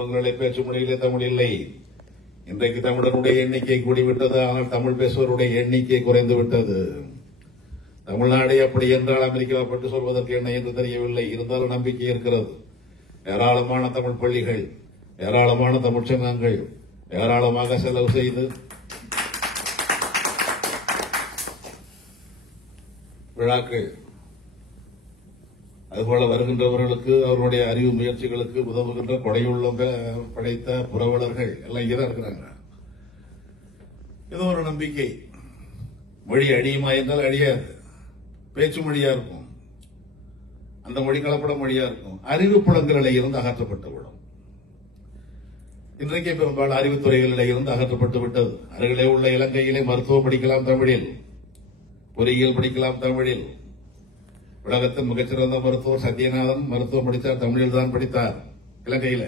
பேச்சு மொழியிலே தமிழ் இல்லை. இன்றைக்கு தமிழருடைய எண்ணிக்கை கூடிவிட்டது. ஆனால் தமிழ் பேசுவோருடைய எண்ணிக்கை குறைந்து விட்டது. தமிழ்நாடு அப்படி என்றால் அமெரிக்கா பற்றி சொல்வதற்கு என்ன என்று தெரியவில்லை. இருந்தாலும் நம்பிக்கை இருக்கிறது. ஏராளமான தமிழ் பள்ளிகள், ஏராளமான தமிழ் சங்கங்கள் ஏராளமாக செலவு செய்து விழாக்கள், அதுபோல வருகின்றவர்களுக்கு அவருடைய அறிவு முயற்சிகளுக்கு உதவுகின்ற கொடையுள்ள படைத்த புரவலர்கள் எல்லாம் இங்கதான் இருக்கிறாங்க. இது ஒரு நம்பிக்கை. மொழி அழியுமா என்றால் அழியாது. பேச்சு மொழியா இருக்கும், அந்த மொழி கலப்பட மொழியா இருக்கும். அறிவுப்புலங்களில் இருந்து அகற்றப்பட்டுவிடும். இன்றைக்கு பெரும்பாலும் அறிவுத்துறைகளில் இருந்து அகற்றப்பட்டு விட்டது. அருகிலே உள்ள இலங்கையிலே மருத்துவம் படிக்கலாம் தமிழில், பொறியியல் படிக்கலாம் தமிழில். உலகத்தின் மிகச்சிறந்த மருத்துவர் சத்யநாதன் மருத்துவம் படித்தார், தமிழில் தான் படித்தார் இலங்கையில.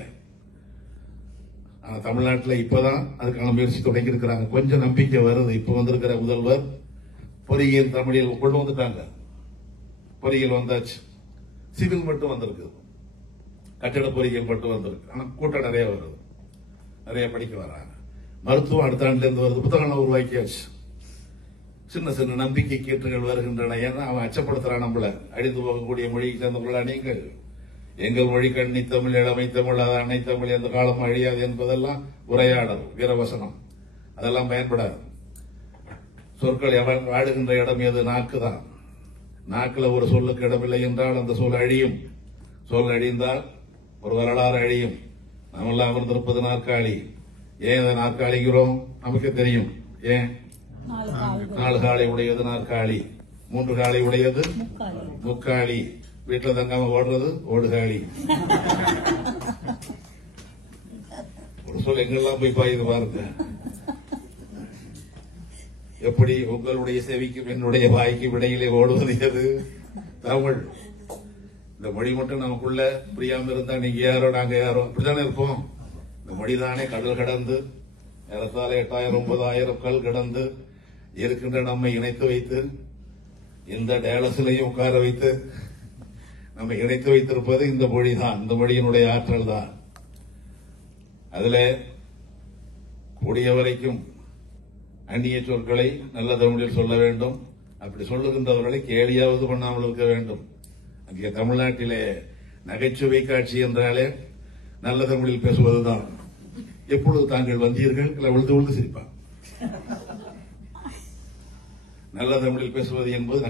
ஆனா தமிழ்நாட்டில் இப்பதான் அதுக்கான முயற்சி தொடங்கி இருக்கிறாங்க. கொஞ்சம் நம்பிக்கை வருது. இப்ப வந்திருக்கிற முதல்வர் பொறியியல் தமிழில் கொண்டு வந்துட்டாங்க. பொறியியல் வந்தாச்சு. சிவில் மட்டும் வந்திருக்கு, கட்டிட பொறியியல் மட்டும் வந்திருக்கு. ஆனா கூட்டம் நிறைய வருது, நிறைய படிக்க வராங்க. மருத்துவம் அடுத்த ஆண்டுல இருந்து வருது. புத்தகம் உருவாக்கியாச்சு. சின்ன சின்ன நம்பிக்கை கீற்றுகள் வருகின்றன. ஏன்னா அவன் அச்சப்படுத்துறான் நம்மள. அழிந்து போகக்கூடிய மொழியை சேர்ந்தவர்களா நீங்கள்? எங்கள் மொழி கண்ணி தமிழ், இளமை தமிழ், அது அன்னை தமிழ், எந்த காலம் அழியாது என்பதெல்லாம் உரையாடல், வீரவசனம், அதெல்லாம் பயன்படாது. சொற்கள் வாடுகின்ற இடம் எது? நாக்கு தான். நாக்குல ஒரு சொல்லுக்கு இடமில்லை என்றால் அந்த சொல் அழியும். சொல் அழிந்தால் ஒரு வரலாறு அழியும். நம்மெல்லாம் அமர்ந்திருப்பது நாற்காலி. ஏன் அதை நாற்காலிக்கிறோம்? நமக்கு தெரியும். ஏன்? 4 காலை உடையது நாற்காலி, 3 காலை உடையது முக்காலி. வீட்டுல தங்காம ஓடுறது ஓடுகாலி. ஒரு சொல் எங்கெல்லாம் போய் பாயுது பாருங்க. எப்படி உங்களுடைய செவிக்கும் என்னுடைய வாய்க்கும் இடையிலே ஓடுவது எது? தமிழ். இந்த மொழி மட்டும் நமக்குள்ள புரியாம இருந்தா நீங்க யாரோ நாங்க யாரோ அப்படித்தானே இருப்போம். இந்த மொழிதானே கடல் கடந்து ஏறத்தாழ 8000 9000 கல் கடந்து இருக்கின்ற நம்மை இணைத்து வைத்து, இந்த டேலஸ்லையும் உட்கார வைத்து நம்மை இணைத்து வைத்திருப்பது இந்த மொழிதான். இந்த மொழியினுடைய ஆற்றல் தான். அதுல கூடிய வரைக்கும் அந்நிய சொற்களை நல்ல தமிழில் சொல்ல வேண்டும். அப்படி சொல்லுகின்றவர்களை கேலியாவது பண்ணாமல் இருக்க வேண்டும். அங்கே தமிழ்நாட்டிலே நகைச்சுவை காட்சி என்றாலே நல்ல தமிழில் பேசுவதுதான். எப்பொழுது தாங்கள் வந்தீர்கள்? விழுந்து விழுந்து சிரிப்பான். நல்ல தமிழில் பேசுவது என்பது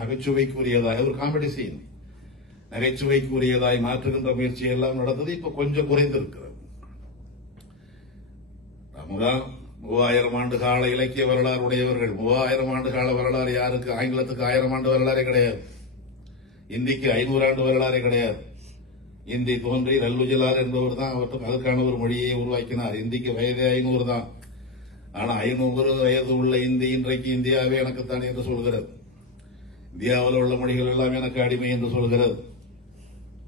நகைச்சுவைக்குரியதாய் ஒரு காமெடி சீன், நகைச்சுவைக்குரியதாய் மாற்றுகின்ற முயற்சி எல்லாம் நடந்தது. இப்ப கொஞ்சம் குறைந்திருக்கிறது. நம்மதான் 3000 ஆண்டு கால இலக்கிய வரலாறு உடையவர்கள். 3000 ஆண்டு கால வரலாறு யாருக்கு? ஆங்கிலத்துக்கு 1000 ஆண்டு வரலாறே கிடையாது. இந்திக்கு 500 ஆண்டு வரலாறே கிடையாது. இந்தி தோன்றி ரல்லுஜிலார் என்பவர் தான் அவற்றுக்கு அதற்கான ஒரு மொழியை உருவாக்கினார். இந்திக்கு வயதே 500 தான். ஆனா 500 வயது உள்ள இந்தி இன்றைக்கு இந்தியாவே எனக்குத்தான் என்று சொல்கிறது. இந்தியாவில் உள்ள மொழிகள் எல்லாம் எனக்கு அடிமை என்று சொல்கிறது.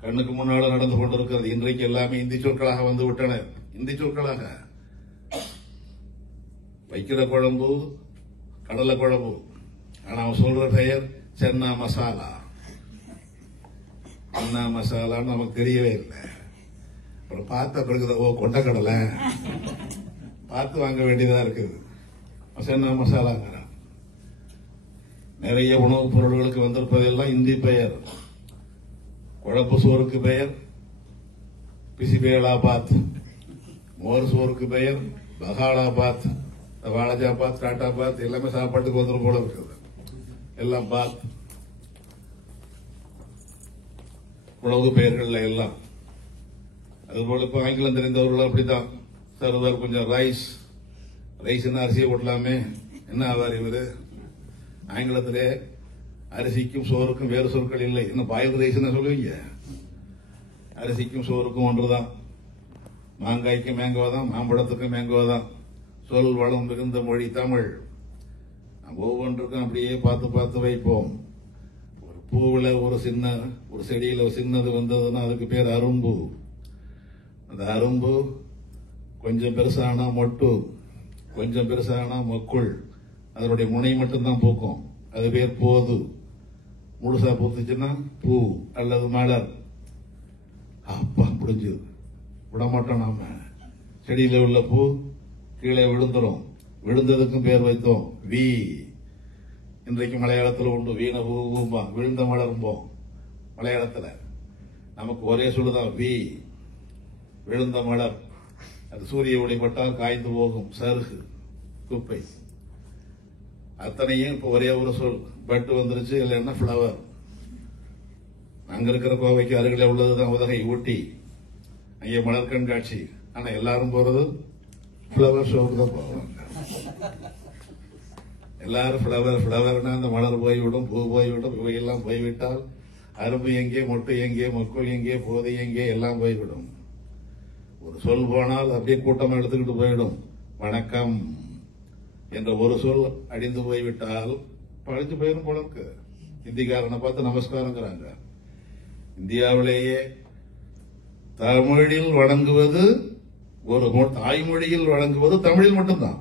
கண்ணுக்கு முன்னாடி நடந்து கொண்டிருக்கிறது. இன்றைக்கு எல்லாமே இந்தி சொற்களாக வந்து விட்டன. இந்தி சொற்களாக வைக்கிற குழம்பு, கடலை குழம்பு. ஆனா அவன் சொல்ற பெயர் சென்னா மசாலா. சென்னா மசாலான்னு நமக்கு தெரியவே இல்லை. அப்புறம் பார்த்த பிறகு ஓ கொண்டக்கடலை பார்த்து வாங்க வேண்டியதா இருக்குது. சென்னா மசாலாங்கிறான். நிறைய உணவுப் பொருள்களுக்கு வந்திருப்பதெல்லாம் இந்தி பெயர். குழம்பு சோறுக்கு பெயர் பிசிபேலாபாத், மோர் சோறுக்கு பெயர் பகாலாபாத், வாலஜாபாத், டாட்டாபாத் எல்லாமே சாப்பாட்டுக்கு வந்துடும் போல இருக்குது. எல்லாம் பாத் உணவு பெயர்கள் எல்லாம். அதுபோல இப்ப ஆங்கிலம் தெரிந்தவர்கள் அப்படித்தான். சார் கொஞ்சம் ரைஸ் அரிசியை ஓட்டலாமே, என்ன ஆவார் இவரு? ஆங்கிலத்திலே அரிசிக்கும் சோறுக்கும் வேறு சொற்கள் இல்லை. இன்னும் பாயில் ரைஸ் சொல்லுவீங்க. அரிசிக்கும் சோறுக்கும் ஒன்றுதான். மாங்காய்க்கும் மேங்கோ தான், மாம்பழத்துக்கும் மேங்கோ தான். சொல் வளம் மிகுந்த மொழி தமிழ். நம்ம ஒவ்வொன்றுக்கும் அப்படியே பார்த்து பார்த்து வைப்போம். ஒரு பூவில் ஒரு செடியில சின்னது வந்ததுன்னா அதுக்கு பேர் அரும்பு. அந்த அரும்பு கொஞ்சம் பெருசானா மொட்டு, கொஞ்சம் பெருசானா மொக்குள். அதனுடைய முனை மட்டும்தான் பூக்கும். அது பேர் போது. முழுசா பூத்துச்சுன்னா பூ அல்லது மலர். அப்பா முடிஞ்சது. விடமாட்டோம். நாம செடியில உள்ள பூ கீழே விழுந்துரும். விழுந்ததுக்கும் பேர் வைத்தோம் வி. இன்றைக்கு மலையாளத்தில் உண்டு வீண பூம்பா, விழுந்த மலரும்போம். மலையாளத்தில் நமக்கு ஒரே சொல்லுதான் வி, விழுந்த மலர். அது சூரிய ஒளிப்பட்டால் காய்ந்து போகும் சருகு, குப்பை. அத்தனையும் இப்ப ஒரே ஒரு சொல் பட்டு வந்துருச்சு. இல்லைன்னா பிளவர். அங்க இருக்கிற கோவைக்கு அருகிலே உள்ளதுதான் உதகை, ஊட்டி. அங்கே மலர் கண்காட்சி. ஆனா எல்லாரும் போறது பிளவர் ஷோக்கு தான் போவாங்க. எல்லாரும் பிளவர்னா அந்த மலர் போய்விடும், பூ போய்விடும். இவையெல்லாம் போய்விட்டால் அரும்பு எங்கே, மொட்டு எங்கே, மொக்குள் எங்கே, போதை எங்கே, எல்லாம் போய்விடும். ஒரு சொல் போனால் அப்படியே கூட்டம் எடுத்துக்கிட்டு போயிடும். வணக்கம் என்ற ஒரு சொல் அடிந்து போய்விட்டால் பழிச்சு போயிடும் போல இருக்கு. இந்திக்காரனை பார்த்து நமஸ்காரங்கிறாங்க. இந்தியாவிலேயே தமிழில் வழங்குவது ஒரு தாய்மொழியில் வழங்குவது தமிழில் மட்டும்தான்.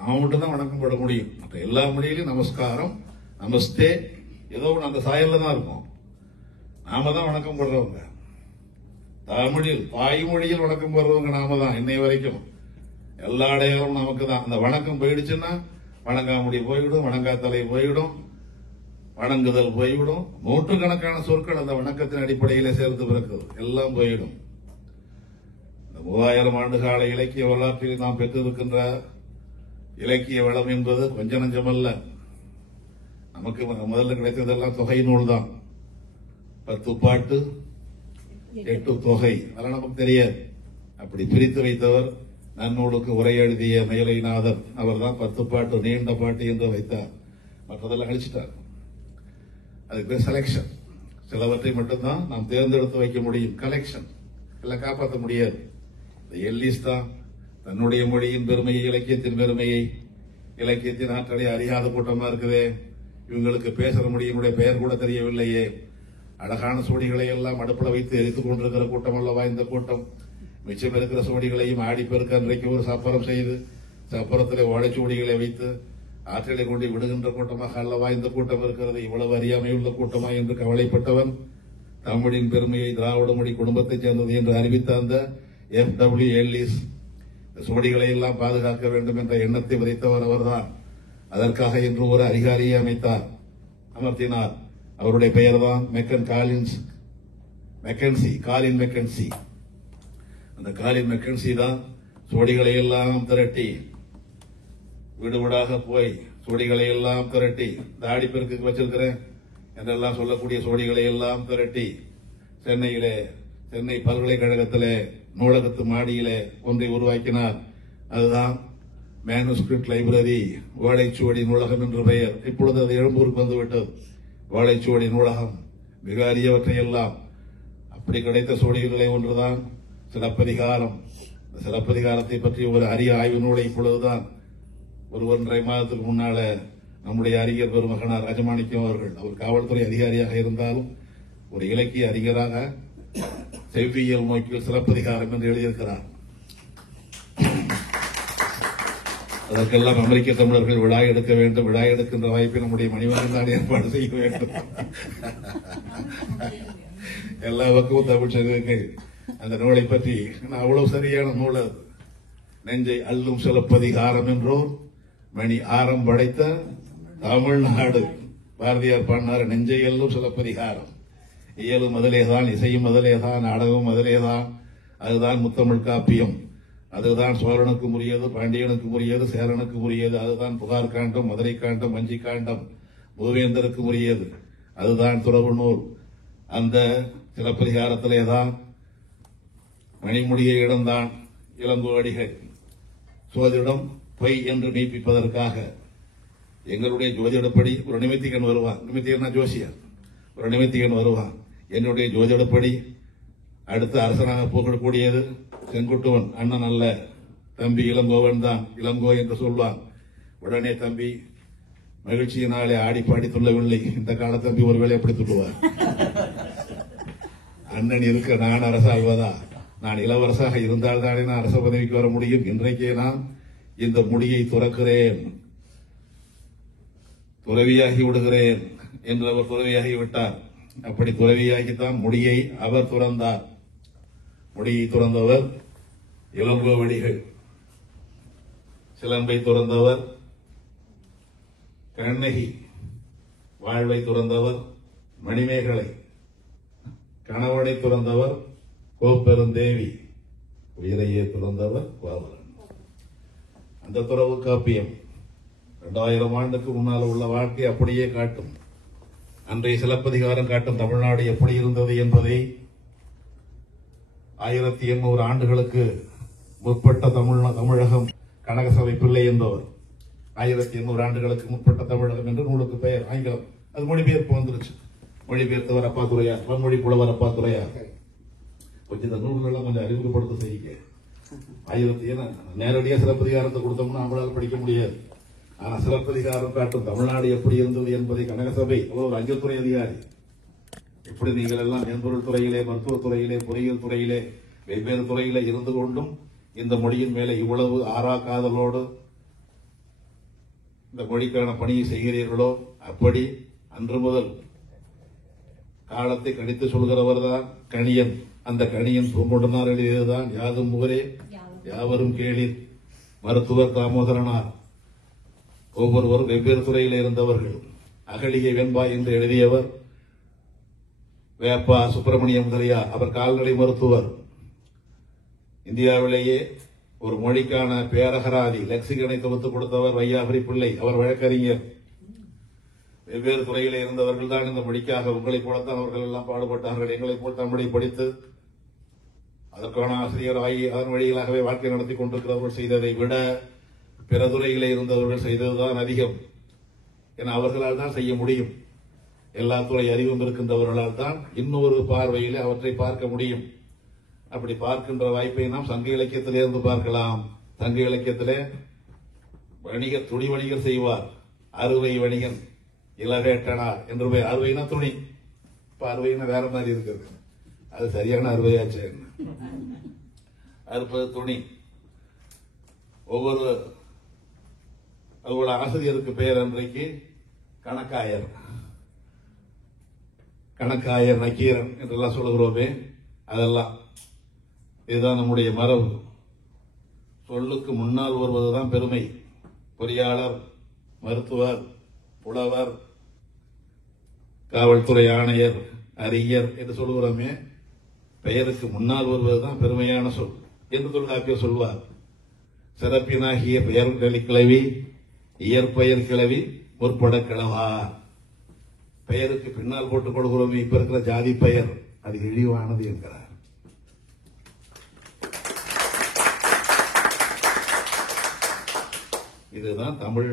அவன் மட்டும்தான் வணக்கம் போட முடியும். மற்ற எல்லா மொழியிலும் நமஸ்காரம், நமஸ்தே ஏதோ ஒன்று அந்த சாயல்ல தான் இருக்கும். நாம தான் வணக்கம் போடுறவங்க. தமிழில் தாய்மொழியில் வணக்கம் போடுறவங்க நாம தான். இன்னை வரைக்கும் எல்லா அடையாளமும் நமக்கு தான். அந்த வணக்கம் போயிடுச்சுன்னா வணங்காமுடி போய்விடும், வணங்காத்தலை போய்விடும், வணங்குதல் போய்விடும். நூற்றுக்கணக்கான சொற்கள் அந்த வணக்கத்தின் அடிப்படையிலே சேர்ந்து பிறக்குது. எல்லாம் போயிடும். இந்த 3000 ஆண்டு கால இலக்கிய வரலாற்றில் நாம் பெற்றிருக்கின்ற இலக்கிய வளம் என்பது கொஞ்ச நஞ்சமல்ல. நமக்கு முதல்ல கிடைத்ததெல்லாம் தொகை நூல் தான். 10 பாட்டு 8 தொகை. அதெல்லாம் நமக்கு தெரியாது. அப்படி பிரித்து வைத்தவர் நன்னூலுக்கு உரை எழுதிய மயிலைநாதர். அவர் தான் 10 பாட்டு நீண்ட பாட்டு என்று வைத்தார். மற்றதெல்லாம் அழிச்சிட்டார். அதுக்கு பேர் செலக்ஷன். சிலவற்றை மட்டும்தான் நாம் தேர்ந்தெடுத்து வைக்க முடியும். கலெக்ஷன் எல்லாம் காப்பாற்ற முடியாது. எல்லிஸ் தான் தன்னுடைய மொழியின் பெருமையை, இலக்கியத்தின் பெருமையை, இலக்கியத்தின் ஆற்றலை அறியாத கூட்டமா இருக்குதே. இவங்களுக்கு பேசுற மொழியினுடைய பெயர் கூட தெரியவில்லையே. அழகான சோடிகளை எல்லாம் அடுப்புல வைத்து எரித்துக் கொண்டிருக்கிற கூட்டம் அல்லவா இந்த கூட்டம். மிச்சம் இருக்கிற சோடிகளையும் ஆடிப்பெருக்க அன்றைக்கு ஒரு சப்பரம் செய்து சப்பரத்திலே ஓலைச்சோடிகளை வைத்து ஆற்றலை கொண்டு விடுகின்ற கூட்டமாக அல்லவா இந்த கூட்டம் இருக்கிறது. இவ்வளவு அறியாமையுள்ள கூட்டமா என்று கவலைப்பட்டவன் தமிழின் பெருமையை திராவிட மொழி குடும்பத்தைச் சேர்ந்தது என்று அறிவித்த அந்த F.W. எல்லிஸ் சோடிகளை எல்லாம் பாதுகாக்க வேண்டும் என்ற எண்ணத்தை விதைத்தவர் அவர்தான். அதற்காக இன்று ஒரு அதிகாரியை அமைத்தார், அமர்த்தினார். அவருடைய பெயர் தான் காலின் மெக்கன்சி. அந்த காலின் மெக்கன்சி தான் சோடிகளை எல்லாம் திரட்டி வீடு வீடாக போய் சோடிகளை எல்லாம் திரட்டி தாடி பெருக்கு வச்சிருக்கிறேன் என்றெல்லாம் சொல்லக்கூடிய சோடிகளை எல்லாம் திரட்டி சென்னை பல்கலைக்கழகத்திலே நூலகத்து மாடியிலே ஒன்றை உருவாக்கினார். அதுதான் மேனுஸ்கிரிப்ட் லைப்ரரி, வாழைச்சுவடி நூலகம் என்று பெயர். இப்பொழுது அது எழும்பூருக்கு வந்துவிட்டது. வாழைச்சுவடி நூலகம் மிக அரியவற்றையெல்லாம் அப்படி கிடைத்த சோடிகளை ஒன்றுதான் சிலப்பதிகாரம். சிலப்பதிகாரத்தை பற்றி ஒரு அரிய ஆய்வு நூலை இப்பொழுதுதான் ஒரு 1.5 மாதத்துக்கு முன்னால நம்முடைய அறிஞர் பெருமகனார் ராஜமாணிக்கம் அவர்கள், அவர் காவல்துறை அதிகாரியாக இருந்தாலும் ஒரு இலக்கிய அறிஞராக செவ்வியல் நோக்கில் சிலப்பதிகாரம் என்று எழுதியிருக்கிறார். அதற்கெல்லாம் அமெரிக்க தமிழர்கள் விழா எடுக்க வேண்டும். விழா எடுக்கின்ற வாய்ப்பை நம்முடைய மணிவண்ணன் தான் ஏற்பாடு செய்ய வேண்டும். எல்லா பக்கமும் தமிழ் சங்கங்கள் அந்த நூலை பற்றி அவ்வளவு சரியான நூல் அது. நெஞ்சை அள்ளும் சிலப்பதிகாரம் என்றோர் மணி ஆரம் படைத்த தமிழ்நாடு. பாரதியார் பாடினார், நெஞ்சை அள்ளும் சிலப்பதிகாரம். இயலும் அதிலேதான், இசையும் அதிலேதான், நாடகமும் அதிலேதான். அதுதான் முத்தமிழ் காப்பியம். அதுதான் சோழனுக்கு உரியது, பாண்டியனுக்கு உரியது, சேரனுக்கு உரியது. அதுதான் புகார் காண்டம், மதுரை காண்டம், வஞ்சி காண்டம் பூவேந்தருக்கு உரியது. அதுதான் துறவு நூல். அந்த சிலப்பதிகாரத்திலேதான் மணிமுடியை இடம்தான் இளங்கோவடிகள் சோதிடம் பொய் என்று மெய்ப்பிப்பதற்காக எங்களுடைய ஜோதிடப்படி ஒரு நிமித்திகன் வருவான். நிமித்திகன்னா ஜோசியர். ஒரு நிமித்திகன் வருவான். என்னுடைய ஜோதிடப்படி அடுத்த அரசனாக போகக்கூடியது செங்குட்டுவன் அண்ணன் அல்ல, தம்பி இளங்கோவன் தான். இளங்கோ என்று சொல்வான். உடனே தம்பி மகிழ்ச்சியினாலே ஆடி பாடி துள்ளவில்லை. இந்த கால தம்பி ஒருவேளை எப்படி துள்ளுவார்? அண்ணன் இருக்க நான் அரசாள்வதா? நான் இளவரசாக இருந்தால் தானே நான் அரச பதவிக்கு வர முடியும். இன்றைக்கே நான் இந்த முடியை துறக்கிறேன், துறவியாகி விடுகிறேன் என்று அவர் துறவியாகி விட்டார். அப்படி துறவியாகித்தான் முடியை அவர் துறந்தார். மொழியை துறந்தவர் இளங்கோவடிகள், சிலம்பை துறந்தவர் கண்ணகி, வாழ்வை துறந்தவர் மணிமேகலை, கணவனை துறந்தவர் கோப்பெருந்தேவி, உயிரையே துறந்தவர் பாவலன். அந்த துறவு காப்பியம் 2000 ஆண்டுக்கு முன்னால் உள்ள வாழ்க்கை அப்படியே காட்டும். அன்றைய சிலப்பதிகாரம் காட்டும் தமிழ்நாடு எப்படி இருந்தது என்பதை 1800 ஆண்டுகளுக்கு முற்பட்ட தமிழகம் கனகசபை பிள்ளை என்பவர் 1800 ஆண்டுகளுக்கு முற்பட்ட தமிழகம் என்று நூலுக்கு பெயர். ஆங்கிலம் அது மொழிபெயர்ப்பு வந்துருச்சு. மொழிபெயர்த்தவர் அப்பாத்துறையார், பன்மொழி புலவர் அப்பாத்துறையார். கொஞ்சம் இந்த நூல்கள்லாம் கொஞ்சம் அறிமுகப்படுத்த செய்யுங்க. நேரடியாக சிலப்பதிகாரத்தை கொடுத்தோம்னா நம்மளால் படிக்க முடியாது. ஆனா சிலப்பதிகாரம் காட்டும் தமிழ்நாடு எப்படி இருந்தது என்பதை கனகசபை ஒரு அஞ்சல்துறை அதிகாரி, எப்படி நீங்கள் எல்லாம் மென்பொருள் துறையிலே, மருத்துவத்துறையிலே, பொறியியல் துறையிலே, வெவ்வேறு துறையிலே இருந்து கொண்டும் இந்த மொழியின் மேலே இவ்வளவு ஆறா காதலோடு இந்த மொழிக்கான பணியை செய்கிறீர்களோ, அப்படி அன்று முதல் காலத்தை கணித்து சொல்கிறவர் தான் கணியன். அந்த கணியன் பூங்கொண்டனார் எழுதியதுதான் யாதும் ஊரே யாவரும் கேளீர். மருத்துவர் தாமோதரனார், ஒவ்வொருவரும் வெவ்வேறு துறையில் இருந்தவர்கள். அகலிகை வெண்பா என்று எழுதியவர் வேப்பா சுப்பிரமணியம் முதலியார், அவர் கால்நடை மருத்துவர். இந்தியாவிலேயே ஒரு மொழிக்கான பேரகராதி லெக்சிகனை தொகுத்துக் கொடுத்தவர் வையாபுரி பிள்ளை, அவர் வழக்கறிஞர். வெவ்வேறு துறையிலே இருந்தவர்கள் தான் இந்த மொழிக்காக உங்களைப் போலத்தான் அவர்கள் எல்லாம் பாடுபட்டார்கள். எங்களைப் போல் தமிழை படித்து அதற்கான ஆசிரியர் ஆகி அதன் வழியிலாகவே வாழ்க்கை நடத்தி கொண்டிருக்கிறவர்கள் செய்ததை விட பிற துறையிலே இருந்தவர்கள் செய்ததுதான் அதிகம். என அவர்களால் தான் செய்ய முடியும். எல்லா துறை அறிவும் இருக்கின்றவர்களால் தான் இன்னொரு பார்வையிலே அவற்றை பார்க்க முடியும். அப்படி பார்க்கின்ற வாய்ப்பை நாம் சங்க இலக்கியத்திலிருந்து பார்க்கலாம். சங்க இலக்கியத்திலே வணிகர், துணி வணிகர் செய்வார். அறுவை வணிகன் இளவேட்டனார் என்று போய், அறுவைனா துணி, இப்ப அறுவைனா வேற மாதிரி இருக்குது. அது சரியான அறுவையாச்சு. அறுப்பது துணி. ஒவ்வொரு அவரோட ஆசிரியருக்கு பெயர் அன்றைக்கு கணக்காயர், கணக்காயர், நக்கீரன் என்றெல்லாம் சொல்லுகிறோமே, அதெல்லாம் இதுதான் நம்முடைய மரபு. சொல்லுக்கு முன்னால் வருவதுதான் பெருமை. பொறியாளர், மருத்துவர், புலவர், காவல்துறை ஆணையர், அறிஞர் என்று சொல்லுகிறோமே, பெயருக்கு முன்னால் வருவதுதான் பெருமையான சொல் என்று தொல்காப்பியர் சொல்வார். சிறப்பினாகிய பெயர் கிளவி, இயற்பெயர் கிளவி, முற்பட கிளவா. பெயருக்கு பின்னால் போட்டுக் கொள்கிறோமே இப்ப இருக்கிற ஜாதி பெயர், அது இழிவானது என்கிறார். இதுதான் தமிழ்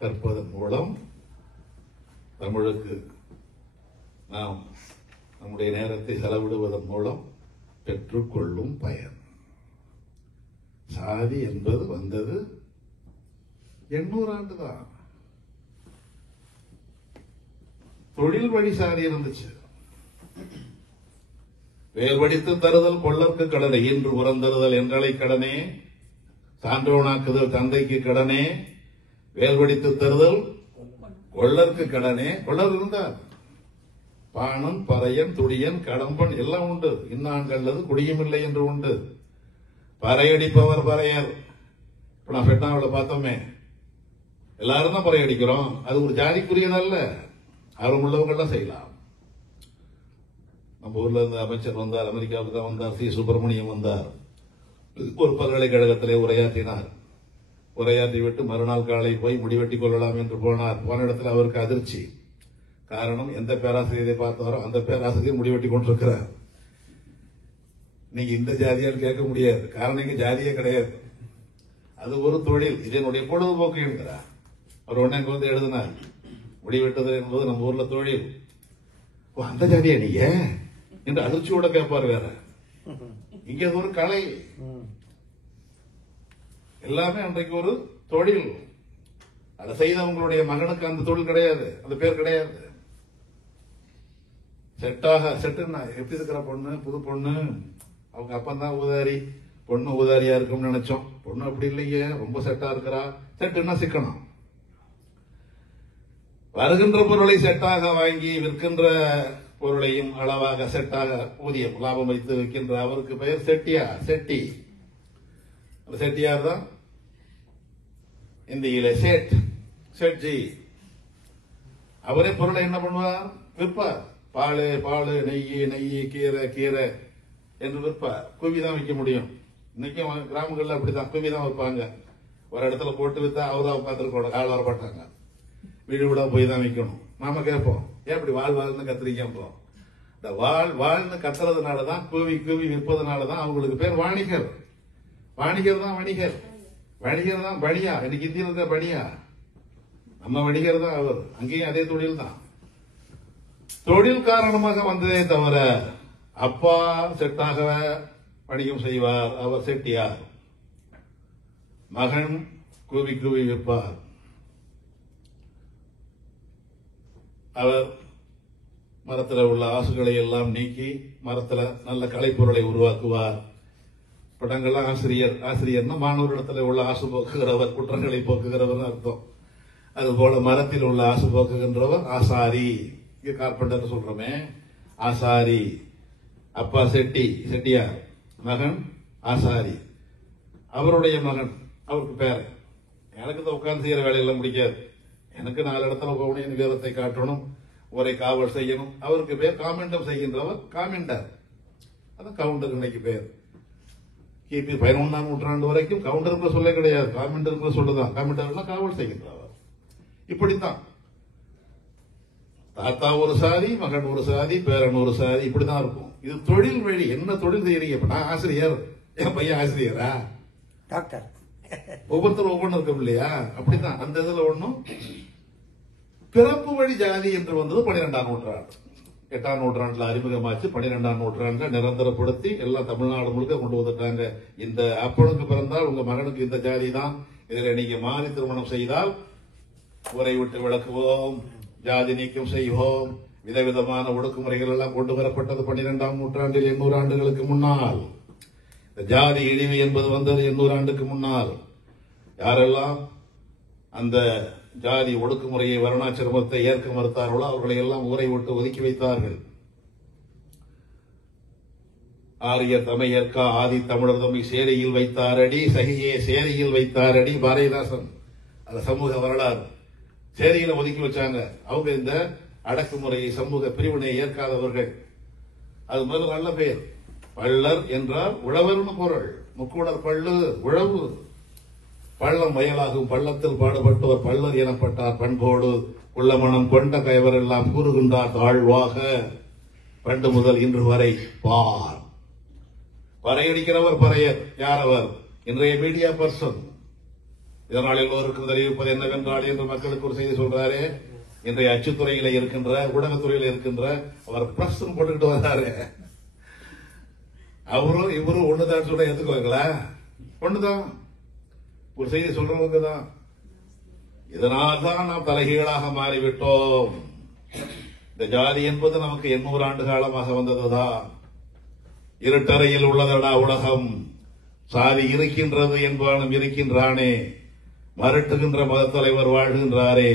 கற்பதன் மூலம் தமிழுக்கு நாம் நம்முடைய நேரத்தை செலவிடுவதன் மூலம் பெற்றுக்கொள்ளும் பயன். சாதி என்பது வந்தது 800 ஆண்டு தான். தொழில் வழி சாதி இருந்துச்சு. வேர்வடித்து தருதல் கொள்ளற்கு கடனை, இன்று உறந்தருதல் என்றலை கடனே, சான்றோனாக்குதல் தந்தைக்கு கடனே, வேர்வடித்து தருதல் கொள்ளற்கு கடனே. கொள்ளர் இருந்தார். பாணன், பறையன், துடியன், கடம்பன் எல்லாம் உண்டு. இன்னான்கல்லது குடியுமில்லை என்று உண்டு. பறையடிப்பவர் பறையர். இப்ப நான் பெட்னாவில் பார்த்தோமே, எல்லாரும் தான் பறையடிக்கிறோம். அது ஒரு ஜாதிக்குரியதல்ல. ஆர்வமுள்ளவங்கள்லாம் செய்யலாம். நம்ம ஊர்ல இருந்து அமைச்சர் வந்தார், அமெரிக்காவுக்கு தான் வந்தார், சி சுப்பிரமணியம் வந்தார். ஒரு பல்கலைக்கழகத்திலே உரையாற்றினார். உரையாற்றி விட்டு மறுநாள் காலை போய் முடிவெட்டிக் கொள்ளலாம் என்று போனார். போன இடத்துல அவருக்கு அதிர்ச்சி. காரணம், எந்த பேராசிரியரை பார்த்தாரோ அந்த பேராசிரியர் முடிவெட்டி கொண்டிருக்கிறார். நீங்க இந்த ஜாதியால் கேட்க முடியாது. காரணம், இங்க ஜாதியே கிடையாது. அது ஒரு தொழில், இதனுடைய பொழுதுபோக்கு என்கிறார். அவர் உடனே வந்து எழுதினார், முடிவெட்டது என்பது நம்ம ஊர்ல தொழில். அந்த ஜாதியா நீங்க என்று அதிர்ச்சியோட கேட்பார். வேற இங்க ஒரு கலை, எல்லாமே அன்றைக்கு ஒரு தொழில். அதை செய்தவங்களுடைய மகனுக்கு அந்த தொழில் கிடையாது, அந்த பேர் கிடையாது. செட்டுன்னா எப்படி இருக்கிற பொண்ணு, புது பொண்ணு, அவங்க அப்பந்தான் ஊதாரி, பொண்ணு ஊதாரியா இருக்கும்னு நினைச்சோம். பொண்ணு அப்படி இல்லையே, ரொம்ப செட்டா இருக்கிறா. செட்டுன்னா சிக்கனம். வருகின்ற பொருளை செட்டாக வாங்கி விற்கின்ற பொருளையும் அளவாக செட்டாக ஊதியம் லாபம் வைத்து வைக்கின்ற அவருக்கு பெயர் செட்டியார். செட்டி. செட்டியார் தான் இந்தியில சேட், செட்ஜி. அவரே பொருளை என்ன பண்ணுவார்? விற்பார். பால், நெய், கீரை என்று விற்பார். குவி தான் விற்க முடியும். இன்னைக்கும் கிராமங்கள்ல அப்படிதான் குவி தான் வைப்பாங்க. ஒரு இடத்துல போட்டு வித்தா அவதான் உட்காந்துருக்கோம், ஆள் வரப்பட்டாங்க. வீடு வீடா போய் தான் விற்கணும். நாம கேட்போம், ஏன் இப்படி வாழ்னு கத்துறீங்க? இந்த வாழ்னு கத்துறதுனாலதான், கூவி விற்பதுனாலதான் அவங்களுக்கு பேர் வாணிகர். வாணிகர் தான் வணிகர். வணிகர் தான் பணியா. இன்னைக்கு இந்தியில் இருக்க பணியா நம்ம வணிகர் தான். அவர் அங்கேயும் அதே தொழில் தான். தொழில் காரணமாக வந்ததே தவிர அப்பா செட்டாக வணிகம் செய்வார், அவர் செட்டியார். மகன் கூவி விற்பார். அவர் மரத்தில் உள்ள ஆசுகளை எல்லாம் நீக்கி மரத்தில் நல்ல கலைப்பொருளை உருவாக்குவார். படங்கள்லாம் ஆசிரியர்னா மாணவரிடத்தில் உள்ள ஆசு போக்குகிறவர், குற்றங்களை போக்குகிறவர் அர்த்தம். அதுபோல மரத்தில் உள்ள ஆசு போக்குகின்றவர் ஆசாரி. இங்க கார்பெண்டர் சொல்றோமே, ஆசாரி. அப்பா செட்டியார், மகன் ஆசாரி. அவருடைய மகன், அவருக்கு பேர். எனக்கு தான் உட்கார்ந்து செய்யற வேலையெல்லாம் பிடிக்காது. எனக்கு 4 இடத்துல போகணும், வீரத்தை காட்டணும், ஒரே காவல் செய்யணும். அவருக்கு பேர் காமெண்டம் செய்கின்றவர் காமெண்டர். அதான் கவுண்டர் இன்னைக்கு பேர். கிபி 11ஆம் நூற்றாண்டு வரைக்கும் கவுண்டருக்கு சொல்ல கிடையாது, காமெண்டருக்கு சொல்லுதான். காமெண்டர்னா காவல் செய்கின்றவர். இப்படித்தான் தாத்தா ஒரு சாதி, மகன் ஒரு சாதி, பேரன் ஒரு சாதி, இப்படிதான் இருக்கும். இது தொழில் வழி. என்ன தொழில் செய்யறீங்க? இப்ப நான் ஆசிரியர், என் பையன் ஆசிரியரா, டாக்டர், ஒவ்வொருத்தரும் ஒவ்வொன்றும் இருக்கும் இல்லையா? அப்படித்தான். அந்த இதுல ஒண்ணும் பிறப்பு வழி ஜாதி என்று வந்தது 12ஆம் நூற்றாண்டு. 8ஆம் நூற்றாண்டுல அறிமுகமாச்சு. 12ஆம் நூற்றாண்டுல நிரந்தரப்படுத்தி எல்லாம் தமிழ்நாடு முழுக்க கொண்டு வந்துட்டாங்க. இந்த அப்பனுக்கு பிறந்தால் உங்க மகனுக்கு இந்த ஜாதி தான், இதுல நீங்க மாறி திருமணம் செய்தால் உரை விட்டு விளக்குவோம், ஜாதி நீக்கம் செய்வோம். விதவிதமான ஒடுக்குமுறைகள் எல்லாம் கொண்டு வரப்பட்டது 12ஆம் நூற்றாண்டில், 800 ஆண்டுகளுக்கு முன்னால். ஜாதி இழிவு என்பது வந்தது 800 ஆண்டுக்கு முன்னால். யாரெல்லாம் அந்த ஜாதி ஒடுக்குமுறையை, வருணாசிரமத்தை ஏற்க மறுத்தார்களோ அவர்களை எல்லாம் ஊரை விட்டு ஒதுக்கி வைத்தார்கள். ஆரிய தமையற்கா ஆதி தமிழர் தம்மை சேரியில் வைத்தாரடி, சகியே சேரியில் வைத்தாரடி, பாரதிதாசன். அந்த சமூக வரலாறு. சேரியில ஒதுக்கி வச்சாங்க. அவங்க இந்த அடக்குமுறையை, சமூக பிரிவினை ஏற்காதவர்கள். அது முதல்ல நல்ல பெயர். பள்ளர் என்றால் உழவர்னு பொருள். முக்கூடர் பள்ளு, உழவு. பள்ளம் வயலாகும் பள்ளத்தில் பாடுபட்டோர் பள்ளர் எனப்பட்டார். பண்போடு உள்ளமனம் கொண்ட கைவர் எல்லாம் கூறுகின்றார் தாழ்வாக. பண்டு முதல் இன்று வரை பார். பறையடிக்கிறவர் பறையர். யார் அவர்? இன்றைய மீடியா பர்சன். இதனால் எல்லோருக்கும் தெரிவிப்பது என்னவென்றால், என்று மக்களுக்கு ஒரு செய்தி சொல்றாரு. இன்றைய அச்சுத்துறையில இருக்கின்ற, ஊடகத்துறையில இருக்கின்ற அவர் பிரஸ் போட்டுக்கிட்டு வர்றாரு. அவரும் இவரும் ஒண்ணுதான் சொல்ற எடுத்துக்கோங்களா? ஒண்ணுதான். ஒரு செய்தி சொல்றவங்க தான். இதனால்தான் நாம் தலைகீழாக மாறிவிட்டோம். இந்த ஜாதி என்பது நமக்கு 800 ஆண்டு காலமாக வந்ததுதான். இருட்டறையில் உள்ளதடா உலகம், சாதி இருக்கின்றது என்பானும் இருக்கின்றானே, மரட்டுகின்ற மதத்தலைவர் வாழ்கின்றாரே,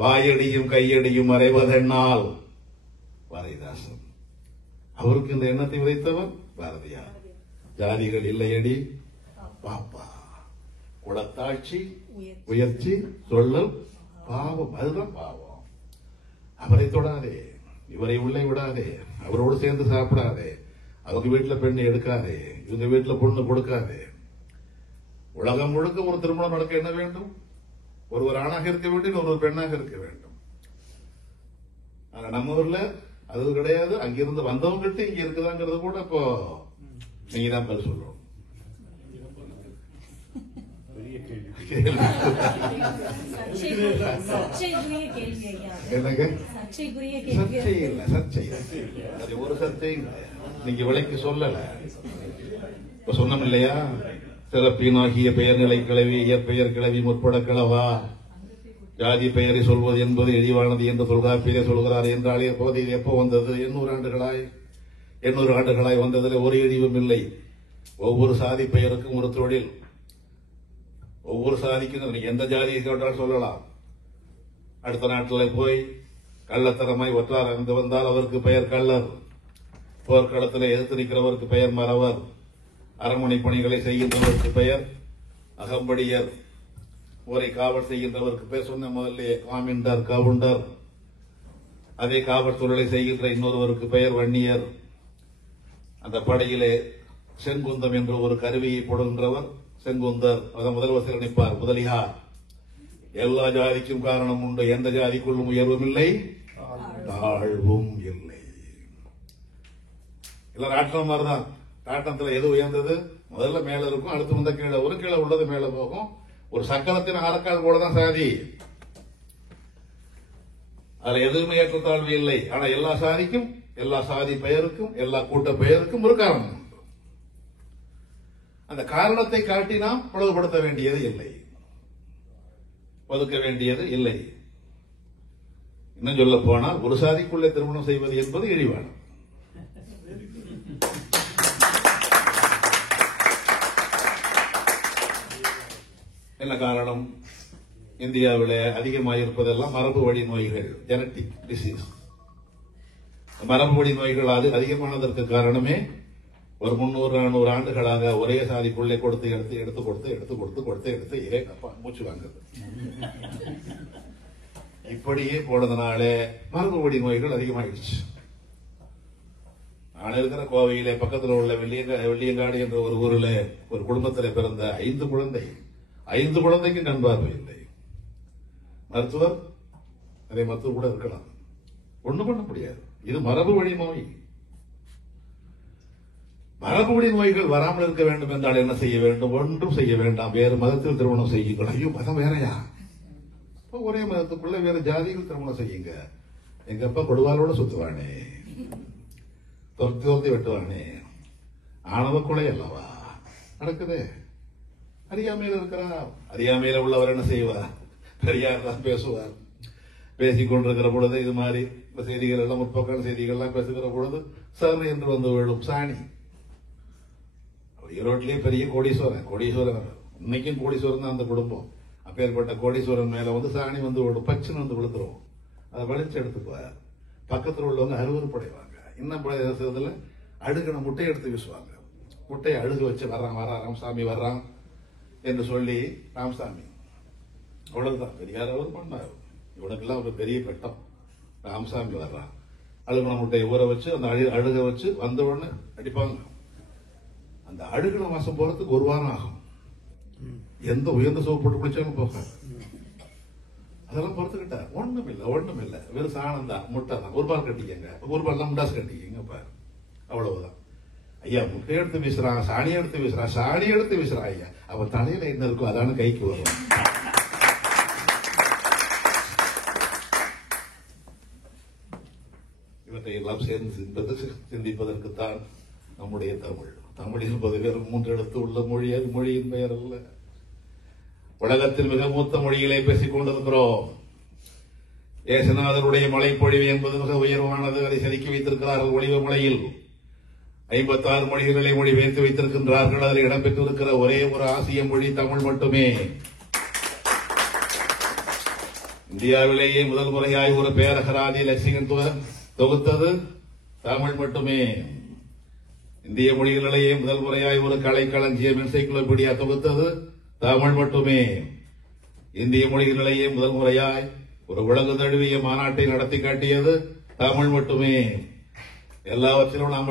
வாயடியும் கையடியும் மறைவதென்னால். பாரதிதாசன். அவருக்கு இந்த எண்ணத்தை விதைத்தவர் பாரதியார். ஜாதிகள் இல்லையடி பாப்பா, குலத்தாட்சி, உயர்ச்சி, சொல்லல், பாவம். அதுதான் பாவம். அவரை தொடாதே, இவரை உள்ளே விடாதே, அவரோடு சேர்ந்து சாப்பிடாதே, அவங்க வீட்டுல பெண்ணை எடுக்காதே, இவங்க வீட்டுல பொண்ணு கொடுக்காதே. உலகம் முழுக்க ஒரு திருமணம் நடக்க என்ன வேண்டும்? ஒருவர் ஆணாக இருக்க வேண்டும், ஒருவர் பெண்ணாக இருக்க வேண்டும். ஆனா நம்ம ஊர்ல அது கிடையாது. அங்கிருந்து வந்தவங்கிட்ட இங்க இருக்குதாங்கிறது கூட இப்போ நீங்க தான் பதில் சொல்லணும். என்னங்க? சர்ச்சை இல்ல, சர்ச்சை அது ஒரு சர்ச்சை நீங்க விலைக்கு சொல்லல. இப்ப சொன்னோம் இல்லையா? சிறப்பினாகிய பெயர்நிலை கிளவி, இயற்பெயர் கிளவி, முற்பட கிளவா, ஜாதி பெயரை சொல்வது என்பது எளிவானது என்று தொல்காப்பியரே சொல்கிறார் என்றாலே போது இது எப்போ வந்தது? 800 ஆண்டுகளாய் வந்ததில் ஒரு இழிவும் இல்லை. ஒவ்வொரு சாதி பெயருக்கும் ஒரு தொழில். ஒவ்வொரு சாதிக்கும் எந்த ஜாதியை கேட்டால் சொல்லலாம். அடுத்த நாட்டில் போய் கள்ளத்தனமாய் ஒற்றார் அறிந்து வந்தால் அவருக்கு பெயர் கள்ளர். போர்க்களத்தில் எதிர்த்து நிற்கிறவருக்கு பெயர் மறவர். அரண்மனை பணிகளை செய்கின்றவருக்கு பெயர் அகம்படியர். போரை காவல் செய்கின்றவருக்கு பெயர் சொன்ன முதல்ல காமிண்டர், கவுண்டர். அதே காவல் தொழிலை செய்கின்ற இன்னொருவருக்கு பெயர் வன்னியர். அந்த படையிலே செங்குந்தம் என்ற ஒரு கருவியை போடுகின்றவர் செங்குந்தர். அதன் முதல் வரிசையில் நிற்பார் முதலியார். எல்லா ஜாதிக்கும் காரணம் உண்டு. எந்த ஜாதிக்குள்ளும் உயர்வும் இல்லை, தாழ்வும் இல்லை. எல்லாரும் ஆட்டம் மாதிரிதான். ஆட்டத்தில் எது உயர்ந்தது? முதல்ல மேல இருக்கும், அடுத்து வந்த கீழே ஒரு கீழே உள்ளது மேல போகும். ஒரு சக்கரத்தின் அறக்கால் போலதான் சாதி. அதுல எதுவுமே ஏற்றத்தாழ்வு இல்லை. ஆனா எல்லா சாதிக்கும், எல்லா சாதி பெயருக்கும், எல்லா கூட்ட பெயருக்கும் ஒரு காரணம் உண்டு. அந்த காரணத்தை காட்டி நாம் பிளவுபடுத்த வேண்டியது இல்லை, ஒதுக்க வேண்டியது இல்லை. இன்னும் சொல்ல போனால் ஒரு சாதிக்குள்ளே திருமணம் செய்வது என்பது இழிவான. என்ன காரணம்? இந்தியாவில் அதிகமாக இருப்பதெல்லாம் மரபு வழி நோய்கள், ஜெனட்டிக் டிசீஸ். மரபு வழி நோய்கள் அது அதிகமானதற்கு காரணமே ஒரு 300-400 ஆண்டுகளாக ஒரே சாதிக்குள்ளே கொடுத்து எடுத்து மூச்சு வாங்குது. இப்படியே போனதுனால மரபு வழி நோய்கள் அதிகமாயிடுச்சு. நான் இருக்கிற கோவையிலே பக்கத்தில் உள்ள வெள்ளியங்காடு என்ற ஒரு ஊரில் ஒரு குடும்பத்தில் பிறந்த 5 குழந்தை, 5 குழந்தைக்கும் கண் பார்வை இல்லை. மருத்துவர் அதே மருத்துவர் கூட இருக்கலாம், ஒண்ணும் பண்ண முடியாது. இது மரபு வழி நோய். மரபு வழி நோய்கள் வராமல் இருக்க வேண்டும் என்றால் என்ன செய்ய வேண்டும்? ஒன்றும் செய்ய வேண்டாம். வேறு மதத்தில் திருமணம் செய்யுங்கள். ஐயோ, மதம் வேறையா? ஒரே மதத்துக்குள்ள வேறு ஜாதிகள் திருமணம் செய்யுங்க. எங்க அப்பா கொடுவாலோட சுத்துவானே, தொர்த்தி வெட்டுவானே, ஆணவ கொலை அல்லவா நடக்குது. அறியாமையில் இருக்கிறார். அறியாமையில உள்ளவர் என்ன செய்வார்? பெரியார் தான் பேசுவார். பேசிக் கொண்டிருக்கிற பொழுது இது மாதிரி செய்திகள் எல்லாம், முற்போக்கான செய்திகள் எல்லாம் பேசுகிற பொழுது சாமி என்று வந்து விழும் சாணி. ஈரோட்டிலேயே பெரிய கோடீஸ்வரன் இன்னைக்கும் கோடீஸ்வரன் தான் அந்த குடும்பம். அப்பேற்பட்ட கோடீஸ்வரன் மேல வந்து சாணி வந்து விழும், பச்சுன்னு வந்து விழுத்துரும். அதை வலிச்சு எடுத்துக்குவார். பக்கத்தில் உள்ளவங்க அருவருப்படைவாங்க. இன்னும் பேசுறதுல அழுகின முட்டையை எடுத்து வீசுவாங்க. முட்டையை அழுக வச்சு வர்றான் ராமசாமி வர்றான் என்று சொல்லி ராமசாமி அவ்வளவுதான். பெரியார் அவர் பண்ணார். இவனுக்கெல்லாம் ஒரு பெரிய கட்டம். ராமசாமி வர்றான், அழுகின முட்டையை ஊற வச்சு அந்த அழுக வச்சு வந்த உடனே அடிப்பாங்க. அந்த அழுகின வாசம் போறதுக்கு 1 வாரம் ஆகும். எந்த உயர்ந்த சோப்பு போட்டு குளிச்சாலும் போக அதெல்லாம் பொறுத்துக்கிட்டார். ஒண்ணும் இல்லை, வெறும் சாணம் தான், முட்டை தான். 1 பால் கட்டிக்கங்க, 1 பால் தான் முண்டாசு கட்டிக்கங்க பாரு, அவ்வளவுதான். ஐயா முட்டை எடுத்து வீசுறான், சாணி எடுத்து வீசுறான். ஐயா அவன் தலையில என்ன இருக்கோ அதான கைக்கு வரும். இவற்றை எல்லாம் சேர்ந்து சிந்திப்பதற்குத்தான் நம்முடைய தமிழ் என்பது வெறும் 3 எழுத்து உள்ள மொழி. அது மொழியின் பெயர் அல்ல. உலகத்தில் மிக மூத்த மொழிகளை பேசிக் கொண்டிருக்கிறோம். ஏசுநாதருடைய மலைப்பொழிவு என்பது மிக உயர்வானது. அதை செதுக்கி வைத்திருக்கிறார்கள் ஒளிவு மலையில். 56 மொழிகளை மொழிபெயர்த்து வைத்திருக்கின்றார்கள். அதில் இடம்பெற்றிருக்கிற ஒரே ஒரு ஆசிய மொழி தமிழ் மட்டுமே. இந்தியாவிலேயே முதல் முறையாய் ஒரு பேரகராதி லட்சியம் தொகுத்தது தமிழ் மட்டுமே. இந்திய மொழிகளிலேயே முதல் முறையாய் ஒரு கலைக்களஞ்சியம் என்சைக்ளோபீடியா தொகுத்தது தமிழ் மட்டுமே. இந்திய மொழிகளிலேயே முதல் முறையாய் ஒரு உலக தழுவிய மாநாட்டை நடத்தி காட்டியது தமிழ் மட்டுமே. எல்லாவற்றிலும் நாம்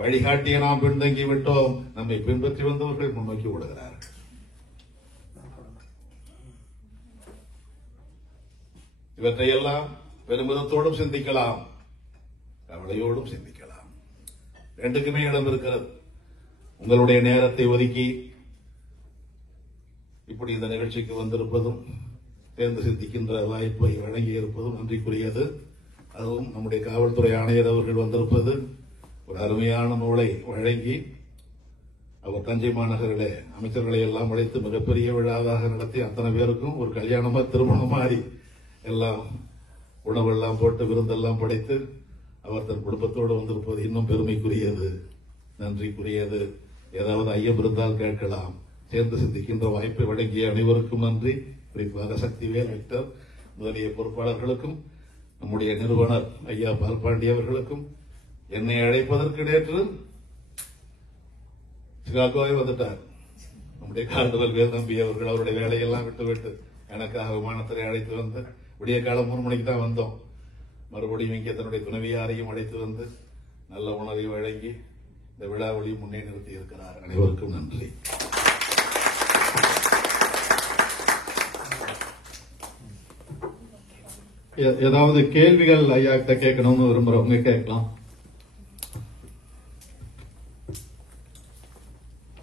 வழிகாட்டிய நாம் பின்தங்கி விட்டோம். நம்மை பின்பற்றி வந்தவர்கள் முன்னோக்கி விடுகிறார்கள். இவற்றையெல்லாம் பெருமிதத்தோடும் சிந்திக்கலாம், கவலையோடும் சிந்திக்கலாம். ரெண்டுக்குமே இடம் இருக்கிறது. உங்களுடைய நேரத்தை ஒதுக்கி இப்படி இந்த நிகழ்ச்சிக்கு வந்திருப்பதும், சேர்ந்து சிந்திக்கின்ற வாய்ப்பை வழங்கி இருப்பதும் நன்றிக்குரியது. அதுவும் நம்முடைய காவல்துறை ஆணையர் அவர்கள் வந்திருப்பது, ஒரு அருமையான நூலை வழங்கி அவர் தஞ்சை மாநகரிலே அமைச்சர்களை எல்லாம் அழைத்து மிகப்பெரிய விழாவாக நடத்தி அத்தனை பேருக்கும் ஒரு கல்யாணமா திருமணம் மாறி எல்லாம் உணவெல்லாம் போட்டு விருந்தெல்லாம் படைத்து அவர் தன் குடும்பத்தோடு வந்திருப்பது இன்னும் பெருமைக்குரியது, நன்றிக்குரியது. ஏதாவது ஐயம் இருந்தால் கேட்கலாம். சேர்ந்து சிந்திக்கின்ற வாய்ப்பை வழங்கிய அனைவருக்கும் நன்றி. குறிப்பாக சக்திவேல், விக்டர் முதலிய பொறுப்பாளர்களுக்கும் நம்முடைய நிறுவனர் ஐயா பால்பாண்டி அவர்களுக்கும் என்னை அழைப்பதற்கு நேற்று சிகாகோவே வந்துட்டார். நம்முடைய கார்டுவல் வேதம்பி அவர்கள் அவருடைய வேலையெல்லாம் விட்டுவிட்டு எனக்காக விமானத்தை அழைத்து வந்து விடிய காலம் 3 மணிக்கு தான் வந்தோம். மறுபடியும் இங்கே தன்னுடைய துணைவியாரையும் அழைத்து வந்து நல்ல உணவை வழங்கி இந்த விழாவளியும் முன்னே நிறுத்தி இருக்கிறார். அனைவருக்கும் நன்றி. ஏதாவது கேள்விகள் ஐயா கிட்ட கேட்கணும்னு விரும்புறவங்க கேட்கலாம்.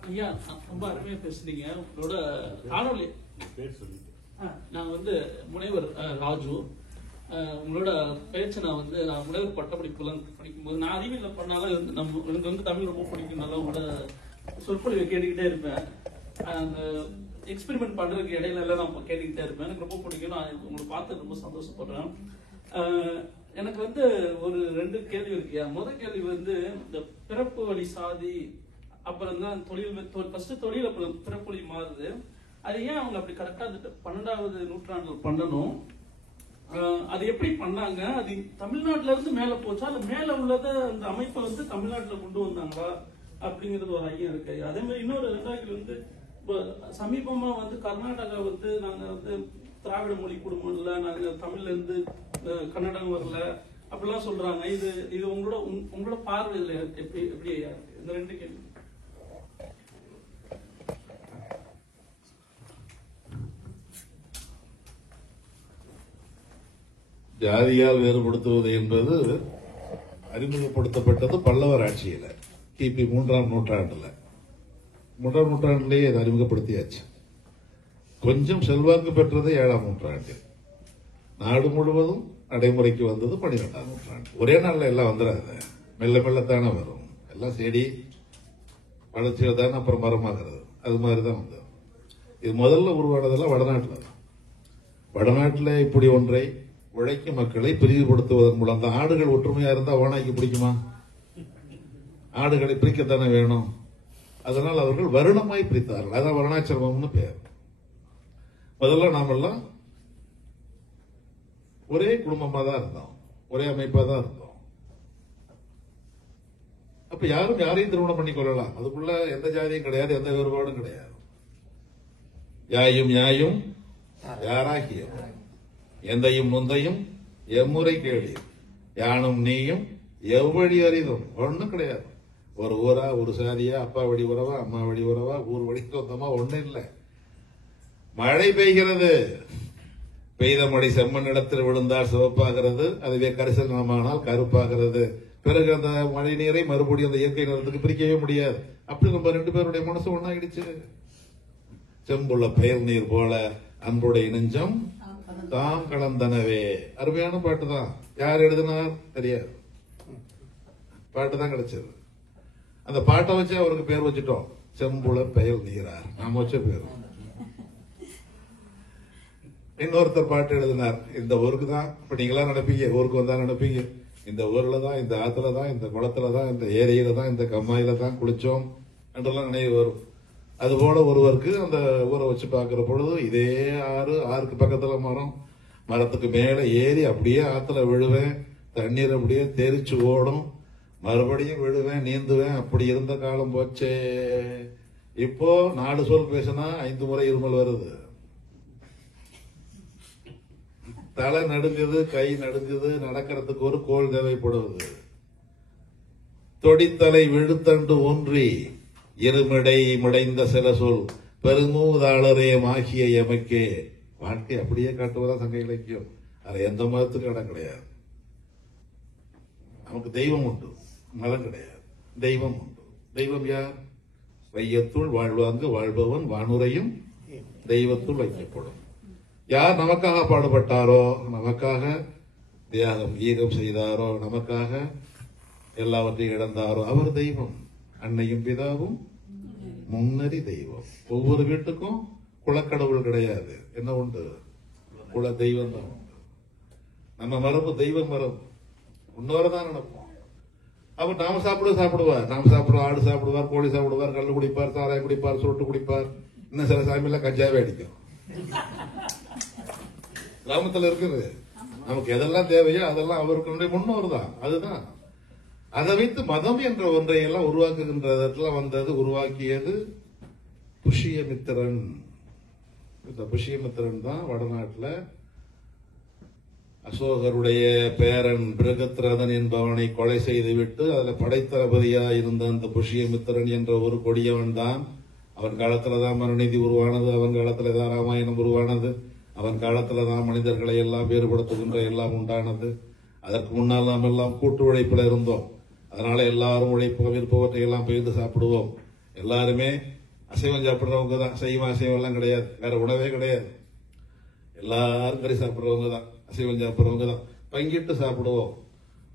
ஐயா ரொம்ப அருமையா பேசுறீங்க. உங்களோட காணொலி நான் முனைவர் ராஜு. உங்களோட பேச்சு நான் முனைவர் பட்டப்படிப்புல படிக்கும்போது நான் அறிவியல் பண்ணாலும் எனக்கு தமிழ் ரொம்ப பிடிக்கும். உங்களோட சொற்பொழிவை கேட்டுக்கிட்டே இருப்பேன். அந்த எக்ஸ்பெரிமெண்ட் பண்றதுக்கு இடையில எல்லாம் நான் கேட்டுக்கிட்டே இருப்பேன். எனக்கு ரொம்ப பிடிக்கும். நான் உங்களை பார்த்து ரொம்ப சந்தோஷப்படுறேன். எனக்கு ஒரு 2 கேள்வி இருக்குயா. முதல் கேள்வி இந்த பிறப்பு வழி சாதி, அப்புறம் தான் தொழில் அப்புறம் பிறப்பு வழி மாறுது. அது ஏன் அவங்க அப்படி கரெக்டா 12வது நூற்றாண்டில் பண்ணணும்? அது எப்படி பண்ணாங்க? அது தமிழ்நாட்டுல இருந்து மேல போச்சா இல்ல மேல உள்ளத அந்த அமைப்பை தமிழ்நாட்டுல கொண்டு வந்தாங்களா அப்படிங்கிறது ஒரு ஐயம் இருக்கு. அதே மாதிரி இன்னொரு 2வது சமீபமா கர்நாடகா நாங்க திராவிட மொழி குடும்பம் இல்ல, நாங்க தமிழ்ல இருந்து கன்னடம் வரல அப்படிலாம் சொல்றாங்க. இது உங்களோட பார்வையில எப்படி ஐயா இருக்கு? இந்த 2 கேள்வி. ஜாதியால் வேறுபடுத்துவது என்பது அறிமுகப்படுத்தப்பட்டது பல்லவர் ஆட்சியில கிபி 3ஆம் நூற்றாண்டுல. 3ஆம் நூற்றாண்டிலேயே அதை அறிமுகப்படுத்தியாச்சு. கொஞ்சம் செல்வாக்கு பெற்றது 7ஆம் நூற்றாண்டு. நாடு முழுவதும் நடைமுறைக்கு வந்தது 12ஆம் நூற்றாண்டு. ஒரே நாள்ல எல்லாம் வந்துடாது, மெல்ல மெல்லத்தானே வரும். எல்லாம் செடி வளர்ச்சியில் தானே அப்புறம் மரமாகிறது. அது மாதிரிதான் வந்தது. இது முதல்ல உருவானதெல்லாம் வடநாட்டில் தான். வடநாட்டில் இப்படி ஒன்றை உழைக்கும் மக்களை பிரிவுபடுத்துவதன் மூலம் தான். ஆடுகள் ஒற்றுமையா இருந்தா ஓனாய்க்கு பிடிக்குமா? ஆடுகளை பிரிக்கத்தானே வேணும். அதனால் அவர்கள் வருணமாய் பிரித்தார்கள். அதான் வருணாசிரமம்னு பேர். முதல்ல நாமெல்லாம் ஒரே குடும்பமா தான் இருந்தோம், ஒரே அமைப்பா தான் இருந்தோம். அப்ப யாரும் யாரையும் திருமணம் பண்ணி கொள்ளலாம். அதுக்குள்ள எந்த ஜாதியும் கிடையாது, எந்த வேறுபாடும் கிடையாது. யாயும் யாயும் யாராகியும் எந்தையும் முந்தையும் எம்முறை கேள்வி யானும் நீயும் எவ்வழி அறிதும் ஒன்னும் கிடையாது. ஒரு ஊரா, ஒரு சாதியா, அப்பா வழி உறவா, அம்மா வழி உறவா, ஊர் வழி சொந்தமா ஒன்னும் இல்லை. மழை பெய்கிறது, பெய்த மழை செம்மண் இடத்தில் விழுந்தால் சிவப்பாகிறது, அதுவே கரிசல் நிலமானால் கருப்பாகிறது. பிறகு அந்த மழை நீரை மறுபடியும் அந்த இயற்கை நிலத்துக்கு பிரிக்கவே முடியாது. அப்படி நம்ம 2 பேருடைய மனசு ஒன்னாயிடுச்சு. செம்புள்ள பெயர் நீர் போல அன்புடைய நெஞ்சம் தாம் கலந்தனவே. அருமையான பாட்டு தான். யார் எழுதினார் தெரியாது, பாட்டு தான் கிடைச்சது. அந்த பாட்டை வச்சு அவருக்கு பேர் வச்சுட்டோம், செம்புல பெயர் நீரார். நாம வச்ச பேர். இன்னொருத்தர் பாட்டு எழுதினார், இந்த ஊருக்கு தான். இப்ப நீங்களா நினைப்பீங்க, ஊருக்கு வந்தா நினைப்பீங்க இந்த ஊர்ல தான், இந்த ஆத்துல தான், இந்த குளத்துல தான், இந்த ஏரியில தான், இந்த கம்மாயில தான் குளிச்சோம் என்றெல்லாம் நினைவு வரும். அதுபோல ஒருவருக்கு அந்த ஊரை வச்சு பார்க்கிற பொழுது இதே ஆறுக்கு பக்கத்துல மரம், மரத்துக்கு மேல ஏறி அப்படியே ஆத்துல விழுவேன், தண்ணீர் அப்படியே தெரிச்சு ஓடும், மறுபடியும் விழுவேன், நீந்துவேன். அப்படி இருந்த காலம் போச்சே. இப்போ 4 சொல் பேசினா 5 முறை இருமல் வருது. தலை நடுங்குது, கை நடுங்குது, நடக்கிறதுக்கு ஒரு கோல் தேவைப்படுவது. தொடித்தலை விழுத்தண்டு ஒன்றி இருமிடை மிடைந்த சில சொல் பெருமூதாளரே ஆகிய எமக்கே. வாழ்க்கை அப்படியே காட்டுவதா சங்க இலக்கியம். அது எந்த மதத்துக்கும் இடம் கிடையாது. நமக்கு தெய்வம் உண்டு, மதம் கிடையாது. தெய்வம் உண்டு. தெய்வம் யார்? வையத்துள் வாழ்வாங்கு வாழ்பவன் வானுரையும் தெய்வத்துள் வைக்கப்படும். யார் நமக்காக பாடுபட்டாரோ, நமக்காக தியாகம் ஈகம் செய்தாரோ, நமக்காக எல்லாவற்றையும் இழந்தாரோ அவர் தெய்வம். அன்னையும் பிதாவும் முன்னறி தெய்வம். ஒவ்வொரு வீட்டுக்கும் குலக்கடவுள் கிடையாது. என்ன உண்டு? குல தெய்வம் தான் உண்டு. நம்ம மரபு தெய்வ மரபு. இன்னொரு தான் நினைப்போம். அவர் நாம சாப்பிடுவார், நாம சாப்பிடுவோம். ஆடு சாப்பிடுவார், கோழி சாப்பிடுவார், கல்லு குடிப்பார், சாராயம் குடிப்பார், சுருட்டு குடிப்பார். இன்னும் சில சாமியில கஞ்சாவே அடிக்கும். கிராமத்துல இருக்குது. நமக்கு எதெல்லாம் தேவையோ அதெல்லாம் அவர்களுடைய முன்னோர் தான். அதுதான் அதை வைத்து மதம் என்ற ஒன்றை எல்லாம் உருவாக்குகின்ற வந்தது, உருவாக்கியது புஷ்யமித்திரன். இந்த புஷ்யமித்திரன் தான் வடநாட்டில் அசோகருடைய பேரன் பிருகத்ரதன் என்பவனை கொலை செய்துவிட்டு அதில் படைத்தளபதியா இருந்த அந்த புஷ்யமித்திரன் என்ற ஒரு கொடியவன் தான். அவன் காலத்துலதான் மனுநீதி உருவானது, அவன் காலத்துலதான் ராமாயணம் உருவானது, அவன் காலத்துலதான் மனிதர்களை எல்லாம் வேறுபடுத்துகின்ற எல்லாம் உண்டானது. அதற்கு முன்னால் நாம் எல்லாம் கூட்டு உழைப்பில் இருந்தோம். அதனால எல்லாரும் உழைப்போம், இருப்பவற்றை எல்லாம் பகிர்ந்து சாப்பிடுவோம். எல்லாருமே அசைவம் சாப்பிடுறவங்க தான், அசைவம் எல்லாம் கிடையாது, வேற உணவே கிடையாது. எல்லாரும் கறி சாப்பிடுறவங்க தான், அசைவம் சாப்பிடுறவங்க தான். பங்கிட்டு சாப்பிடுவோம்.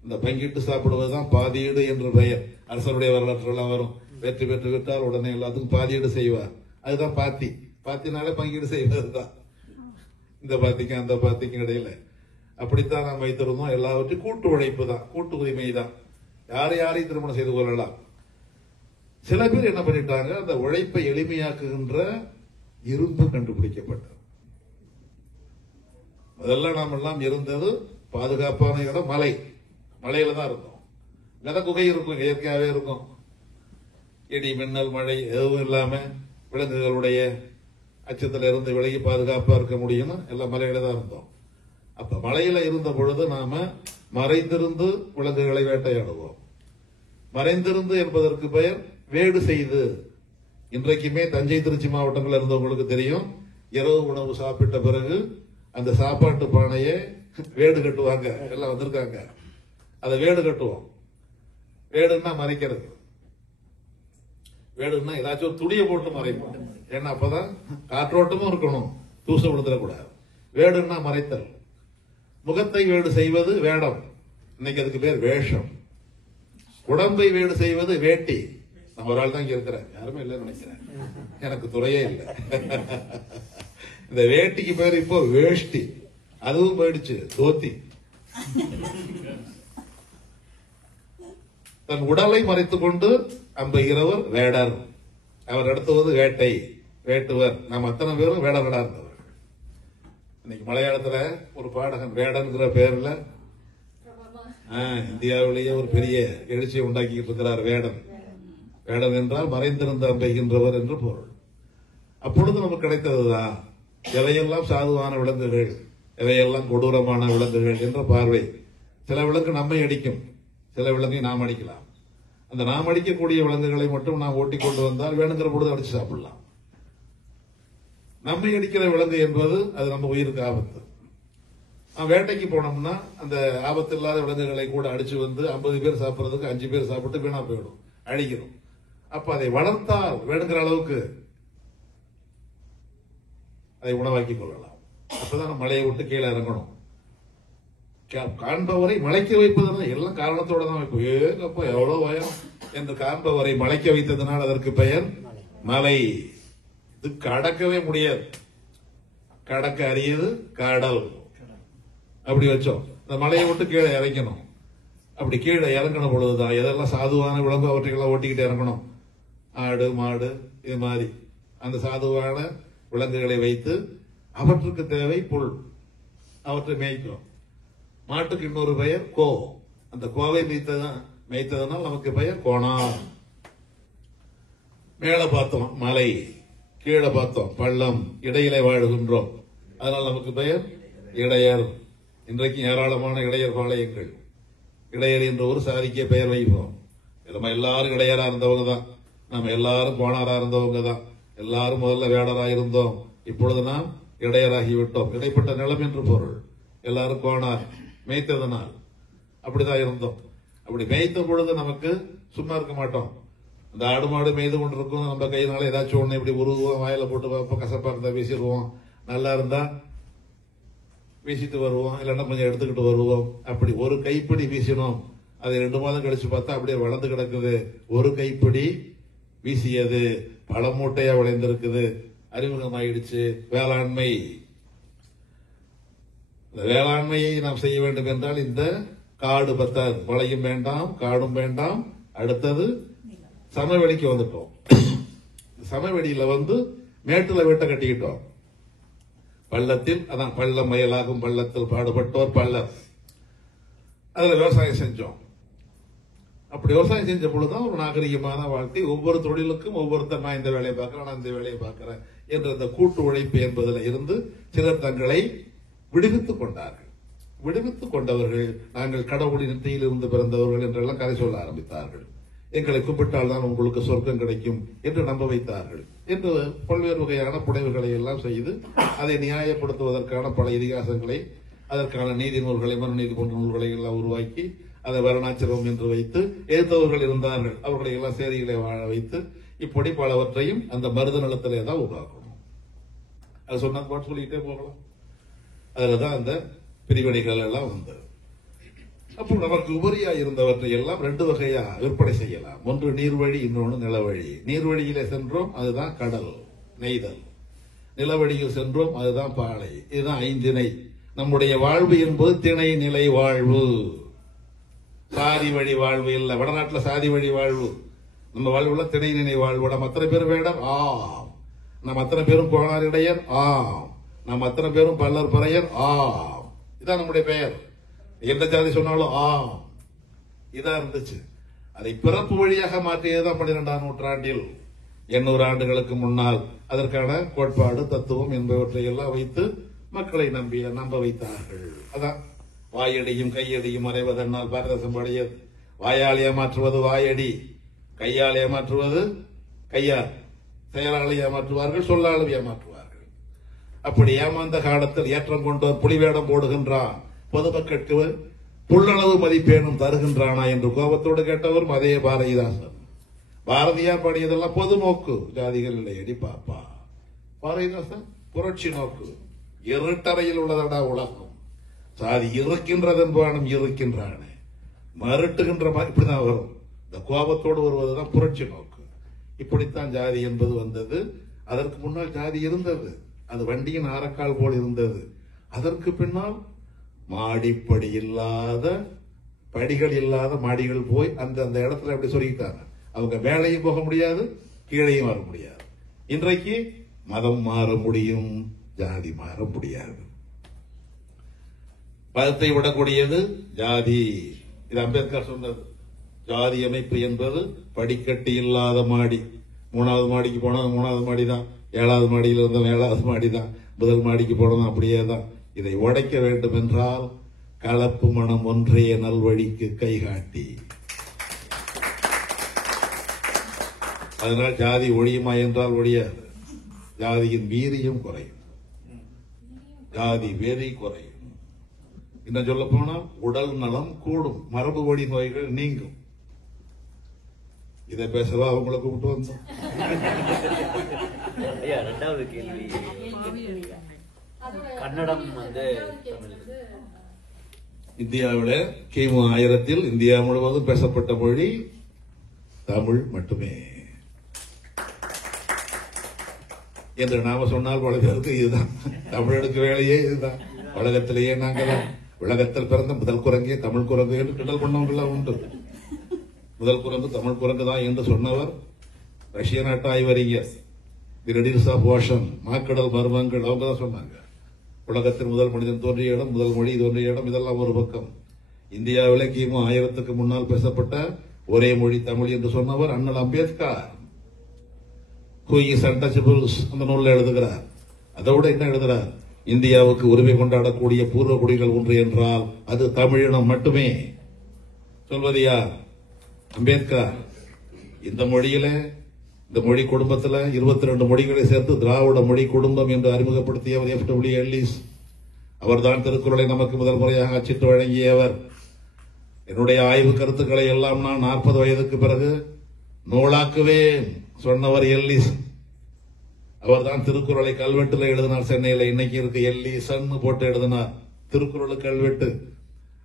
இந்த பங்கிட்டு சாப்பிடுவதுதான் பாதீடு என்று பெயர். அரசருடைய வரலாற்றுலாம் வரும். வெற்றி பெற்று விட்டால் உடனே எல்லாத்துக்கும் பாதீடு செய்வார். அதுதான் பாத்தி. பாத்தினாலே பங்கீடு செய்வது தான். இந்த பாத்திக்கும் அந்த பாத்திக்கும் இடையில அப்படித்தான் நாம் வைத்திருந்தோம். எல்லாவற்றையும் கூட்டு உழைப்பு தான், கூட்டு உரிமை தான். யாரையும் திருமணம் செய்து கொள்ளலாம். சில பேர் என்ன பண்ணிட்டாங்க, அந்த உழைப்பை எளிமையாக்குகின்ற இரும்பு கண்டுபிடிக்கப்பட்டது. அதெல்லாம் நாம் எல்லாம் இருந்தது பாதுகாப்பான இடம் மலை. மலையில தான் இருந்தோம். இங்கதான் குகை இருக்கும், இயற்கையாவே இருக்கும். இடி மின்னல் மழை எதுவும் இல்லாம விலங்குகளுடைய அச்சத்துல இருந்து விலகி பாதுகாப்பா இருக்க முடியும்னு எல்லாம் மலையில தான் இருந்தோம். அப்ப மலையில இருந்த பொழுது நாம மறைந்திருந்து விலங்குகளை வேட்டையாடுவோம். மறைந்திருந்து என்பதற்கு பெயர் வேடு செய்து. இன்றைக்குமே தஞ்சை திருச்சி மாவட்டங்கள் இருந்தவங்களுக்கு தெரியும், இரவு உணவு சாப்பிட்ட பிறகு அந்த சாப்பாட்டு பானையை வேடு கட்டுவாங்க. எல்லாம் வந்திருக்காங்க. அதை வேடு கட்டுவோம். வேடுன்னா மறைக்கிறது. வேடுன்னா ஏதாச்சும் ஒரு துணியை போட்டு மறைப்போம். ஏன்னா அப்பதான் காற்றோட்டமும் இருக்கணும், தூசு விழுந்துடக்கூடாது. வேடுன்னா மறைத்தல். முகத்தை வேடு செய்வது வேடம். இன்னைக்கு அதுக்கு பேர் வேஷம். உடம்பை வேடு செய்வது வேட்டி. நான் ஒரு ஆள் தான் இங்க இருக்கிறேன், யாருமே இல்லைன்னு நினைக்கிறேன். எனக்கு துறையே இல்லை. இந்த வேட்டிக்கு பேர் இப்போ வேஷ்டி. அதுவும் போயிடுச்சு, தோத்தி. தன் உடலை மறைத்துக் கொண்டு அம்புகிறவர் வேடர். அவர் நடத்துவது வேட்டை, வேட்டுவர். நாம் அத்தனை பேரும் வேடர்களா இருந்தவர். இன்னைக்கு மலையாளத்துல ஒரு பாடகன் வேடன்கிற பேர்ல இந்தியாவிலேயே ஒரு பெரிய எழுச்சியை உண்டாக்கிட்டு இருக்கிறார். வேடன். வேடன் என்றால் மறைந்திருந்த அம்பைகின்றவர் என்று பொருள். அப்பொழுது நமக்கு கிடைத்ததுதான் எவையெல்லாம் சாதுவான விலங்குகள், எவையெல்லாம் கொடூரமான விலங்குகள் என்ற பார்வை. சில விலங்கு நம்மை அடிக்கும், சில விலங்கை நாம் அடிக்கலாம். அந்த நாம் அடிக்கக்கூடிய விலங்குகளை மட்டும் நாம் ஓட்டி கொண்டு வந்தால் வேணுங்கிற பொழுது அடிச்சு சாப்பிடலாம். நம்மை அடிக்கிற விலங்கு என்பது அது நம்ம உயிருக்கு ஆபத்து. நாம் வேட்டைக்கு போனோம்னா அந்த ஆபத்து இல்லாத விலங்குகளை கூட அடிச்சு வந்து 50 பேர் சாப்பிட்றதுக்கு 5 பேர் சாப்பிட்டு வீணா போயிடும், அழிக்கிறோம். அப்ப அதை வளர்த்தால் வேணுங்கிற அளவுக்கு அதை உணவாக்கி கொள்ளலாம். அப்பதான் மலையை விட்டு கீழே இறங்கணும். காண்பவரை மலைக்க வைப்பதுனா எல்லாம் காரணத்தோட தான் வைப்போம். ஏங்கப்பா எவ்வளவு உயரம் என்று காண்பவரை மலைக்க வைத்ததனால் அதற்கு பெயர் மலை. இது கடக்கவே முடியாது, கடக்க அரியது கடல். அப்படி வச்சோம். இந்த மலையை விட்டு கீழே இறக்கணும். அப்படி கீழே இறங்கணும் பொழுதுதான் எதெல்லாம் சாதுவான விலங்கு அவற்றையெல்லாம் ஓட்டிக்கிட்டு இறங்கணும். ஆடு மாடு இது மாதிரி அந்த சாதுவான விலங்குகளை வைத்து அவற்றுக்கு தேவை புல், அவற்றை மேய்க்கும். மாட்டுக்கு இன்னொரு பெயர் கோ. அந்த கோவை மேய்த்ததனால் நமக்கு பெயர் கோணார். மேல பார்த்தோம் மலை, கீழே பார்த்தோம் பள்ளம், இடையிலே வாழுகின்றோம். அதனால் நமக்கு பெயர் இடையர். இன்றைக்கு ஏராளமான இடையர் பாளையங்கள். இடையர் என்ற ஒரு சாதிக்கே பெயர் வைப்போம். நம்ம எல்லாரும் இடையரா இருந்தவங்க தான், நம்ம எல்லாரும் கோணாரா இருந்தவங்க தான். எல்லாரும் முதல்ல வேடராக இருந்தோம், இப்பொழுது நாம் இடையராகிவிட்டோம். இடைப்பட்ட நிலம் என்று பொருள். எல்லாரும் கோணார் மேய்த்ததனால் அப்படிதான் இருந்தோம். அப்படி மேய்த்த பொழுது நமக்கு சும்மா இருக்க மாட்டோம். அந்த ஆடு மாடு மேய்து கொண்டிருக்கும், நம்ம கையினால ஏதாச்சும் ஒண்ணு இப்படி உருவோம், வாயில போட்டு வைப்போம். கசப்பா இருந்தா வீசிடுவோம், நல்லா இருந்தா வீசிட்டு வருவோம், இல்லைன்னா கொஞ்சம் எடுத்துக்கிட்டு வருவோம். அப்படி ஒரு கைப்பிடி வீசினோம். அது 2 மாதம் கழிச்சு பார்த்தா அப்படியே வளர்ந்து கிடக்குது. ஒரு கைப்பிடி வீசியது பல மூட்டையா விளைந்திருக்குது. அறிமுகமாயிடுச்சு வேளாண்மை. இந்த வேளாண்மையை நாம் செய்ய வேண்டும் என்றால் இந்த காடு பத்தாது. மழையும் வேண்டாம், காடும் வேண்டாம். அடுத்தது சமவெளிக்கு வந்துட்டோம். சமவெளியில மேட்டுல வீட்டை கட்டிக்கிட்டோம். பள்ளத்தில் அதான் பள்ளம் மயலாகும் பள்ளத்தில் பாடுபட்டோர் பள்ளர். அதுல விவசாயம் செஞ்சோம். அப்படி விவசாயம் செஞ்ச பொழுதுதான் ஒரு நாகரிகமான வாழ்க்கை. ஒவ்வொரு தொழிலுக்கும் ஒவ்வொருத்தர் நான் இந்த வேலையை பார்க்கிறேன், நான் இந்த வேலையை பார்க்கிறேன் என்ற இந்த கூட்டு உழைப்பு என்பதில் இருந்து சிலர் தங்களை விடுவித்துக் கொண்டார்கள். விடுவித்துக் கொண்டவர்கள் நாங்கள் கடவுளின் நெற்றியில் இருந்து பிறந்தவர்கள் என்றெல்லாம் கதை சொல்ல ஆரம்பித்தார்கள். எங்களை கும்பிட்டால் தான் உங்களுக்கு சொர்க்கம் கிடைக்கும் என்று நம்ப வைத்தார்கள் என்று பல்வேறு வகையான புனைவுகளை எல்லாம் செய்து அதை நியாயப்படுத்துவதற்கான பல இதிகாசங்களை, அதற்கான நீதி நூல்களை, மனுநீதி போன்ற நூல்களை எல்லாம் உருவாக்கி அதை வருணாச்சிரமம் என்று வைத்து எதிர்த்தவர்கள் இருந்தார்கள். அவர்களை எல்லாம் சேரிகளை வாழ வைத்து இப்படி பலவற்றையும் அந்த மருத நிலத்திலே தான் உருவாக்கணும். அது சொன்ன பாட்டு சொல்லிக்கிட்டே போகலாம். அதுலதான் அந்த பிரிவினைகள் எல்லாம் வந்தது. அப்போ நமக்கு உபரியா இருந்தவற்றை எல்லாம் ரெண்டு வகையா விற்பனை செய்யலாம். ஒன்று நீர்வழி, இன்னொன்று நிலவழி. நீர்வழியில சென்றோம், அதுதான் கடல் நெய்தல். நிலவழியில் சென்றோம், அதுதான் பாலை. இதுதான் ஐந்திணை. நம்முடைய வாழ்வு என்பது திணை நிலை வாழ்வு, சாதி வழி வாழ்வு இல்ல. வடநாட்டுல சாதி வழி வாழ்வு, நம்ம வாழ்வுல திணை நிலை வாழ்வு. நம்ம அத்தனை பேரும் வேடம், ஆம். நம்ம அத்தனை பேரும் கோணாரிடையர், ஆம். நம்ம அத்தனை பேரும் பல்லர் பறையர், ஆம். இதான் நம்முடைய பெயர். எந்த ஜாதி சொன்னாலும் ஆம், இதா இருந்துச்சு. அதை பிறப்பு வழியாக மாற்றியதுதான் 12ஆம் நூற்றாண்டில் 800 ஆண்டுகளுக்கு முன்னால் அதற்கான கோட்பாடு, தத்துவம் என்பவற்றை எல்லாம் வைத்து மக்களை நம்ப வைத்தார்கள். அதான் வாயடியும் கையடியும் மறைவதனால் பாரதேசம் பாடியது. வாயால் ஏமாற்றுவது வாயடி, கையால் ஏமாற்றுவது கையால். செயலால் ஏமாற்றுவார்கள், சொல்லாலும் ஏமாற்றுவார்கள். அப்படி ஏமாந்த காலத்தில் ஏற்றம் கொண்டவர் புலிவேடம் போடுகின்றான், பொதுமக்களுக்கு புள்ளளவு மதிப்பேனும் தருகின்றானா என்று கோபத்தோடு கேட்டவரும் அதே பாரதிதாசன். பாரதியார் பாடியதெல்லாம் பொது நோக்கு, ஜாதிகள் இல்லை அடி பாப்பா. பாரதிதாசன் புரட்சி நோக்கு. இருட்டறையில் உள்ளதடா உலகம், சாதி இருக்கின்றது என்பானும் இருக்கின்றானே, மறுட்டுகின்ற மாதிரி இப்படிதான் வரும். இந்த கோபத்தோடு வருவதுதான் புரட்சி நோக்கு. இப்படித்தான் ஜாதி என்பது வந்தது. அதற்கு முன்னால் ஜாதி இருந்தது, அது வண்டியின் ஆரக்கால் போல் இருந்தது. அதற்கு பின்னால் மாடிப்படி இல்லாத, படிகள் இல்லாத மாடிகள் போய் அந்த இடத்துல அப்படி சொல்லிட்டாங்க. அவங்க மேலையும் போக முடியாது, கீழையும் வர முடியாது. இன்றைக்கு மதம் மாற முடியும், ஜாதி மாற முடியாது. மதத்தை விடக்கூடியது ஜாதி. இது அம்பேத்கர் சொன்னது. ஜாதி அமைப்பு என்பது படிக்கட்டு இல்லாத மாடி. 3வது மாடிக்கு போனது 3வது மாடி தான், 7வது மாடியில் இருந்தவன் 7வது மாடி தான், முதல் மாடிக்கு போனதும் அப்படியே தான். இதை உடைக்க வேண்டும் என்றால் கலப்பு மனம் ஒன்றே நல்வழிக்கு கைகாட்டி. அதனால் ஜாதி ஒழியுமா என்றால் ஒழியாது. ஜாதியின் வீரியம் குறையும், ஜாதி வெறி குறையும். இன்னும் சொல்ல போனால் உடல் நலம் கூடும், மரபு வழி நோய்கள் நீங்கும். இதை பேசவா அவங்களை கூப்பிட்டு வந்தோம். இரண்டாவது கேள்வி, கன்னடம் இந்தியாவில் கிமு 1000 இந்தியா முழுவதும் பேசப்பட்ட மொழி தமிழ் மட்டுமே என்று நாம சொன்னால் பல பேருக்கு இதுதான் தமிழனுக்கு வேலையே இதுதான். உலகத்திலேயே நாங்கள் உலகத்தில் பிறந்த முதல் குரங்கே தமிழ் குரங்கு என்று கிண்டல் பண்ணவங்களாம் உண்டு. முதல் குரங்கு தமிழ் குரங்கு தான் என்று சொன்னவர் ரஷ்ய நாட்டு ஆய்வறிஞர் ரிடில்ஸ் ஆஃப் ஓஷன், மாக்கடல் மர்மங்கள், அவங்க தான் சொன்னாங்க. உலகத்தில் முதல் மனிதன் தோன்றிய இடம், முதல் மொழி தோன்றிய இடம், இதெல்லாம் ஒரு பக்கம். இந்தியாவிலே கிமு 1000க்கு முன்னால் பேசப்பட்ட ஒரே மொழி தமிழ் என்று சொன்னவர் அண்ணல் அம்பேத்கர். ஹூ இஸ் அன்டச்சபிள்ஸ் அந்த நூலில் எழுதுகிறார். அதோட என்ன எழுதுகிறார்? இந்தியாவுக்கு உரிமை கொண்டாடக்கூடிய பூர்வ குடிகள் ஒன்று என்றால் அது தமிழினம் மட்டுமே. சொல்வது யார்? அம்பேத்கர். இந்த மொழியில, இந்த மொழி குடும்பத்தில் 22 மொழிகளை சேர்த்து திராவிட மொழி குடும்பம் என்று அறிமுகப்படுத்தியவர் F.W. எல்லிஸ். அவர்தான் திருக்குறளை நமக்கு முதல் முறையாக அச்சிட்டு வழங்கியவர். என்னுடைய ஆய்வு கருத்துக்களை எல்லாம் நான் 40 வயதுக்கு பிறகு நூலாக்குவேன் சொன்னவர் எல்லிஸ். அவர்தான் திருக்குறளை கல்வெட்டுல எழுதினார். சென்னையில இன்னைக்கு இருக்கு எல்லிசன் போட்டு எழுதினார் திருக்குறள் கல்வெட்டு.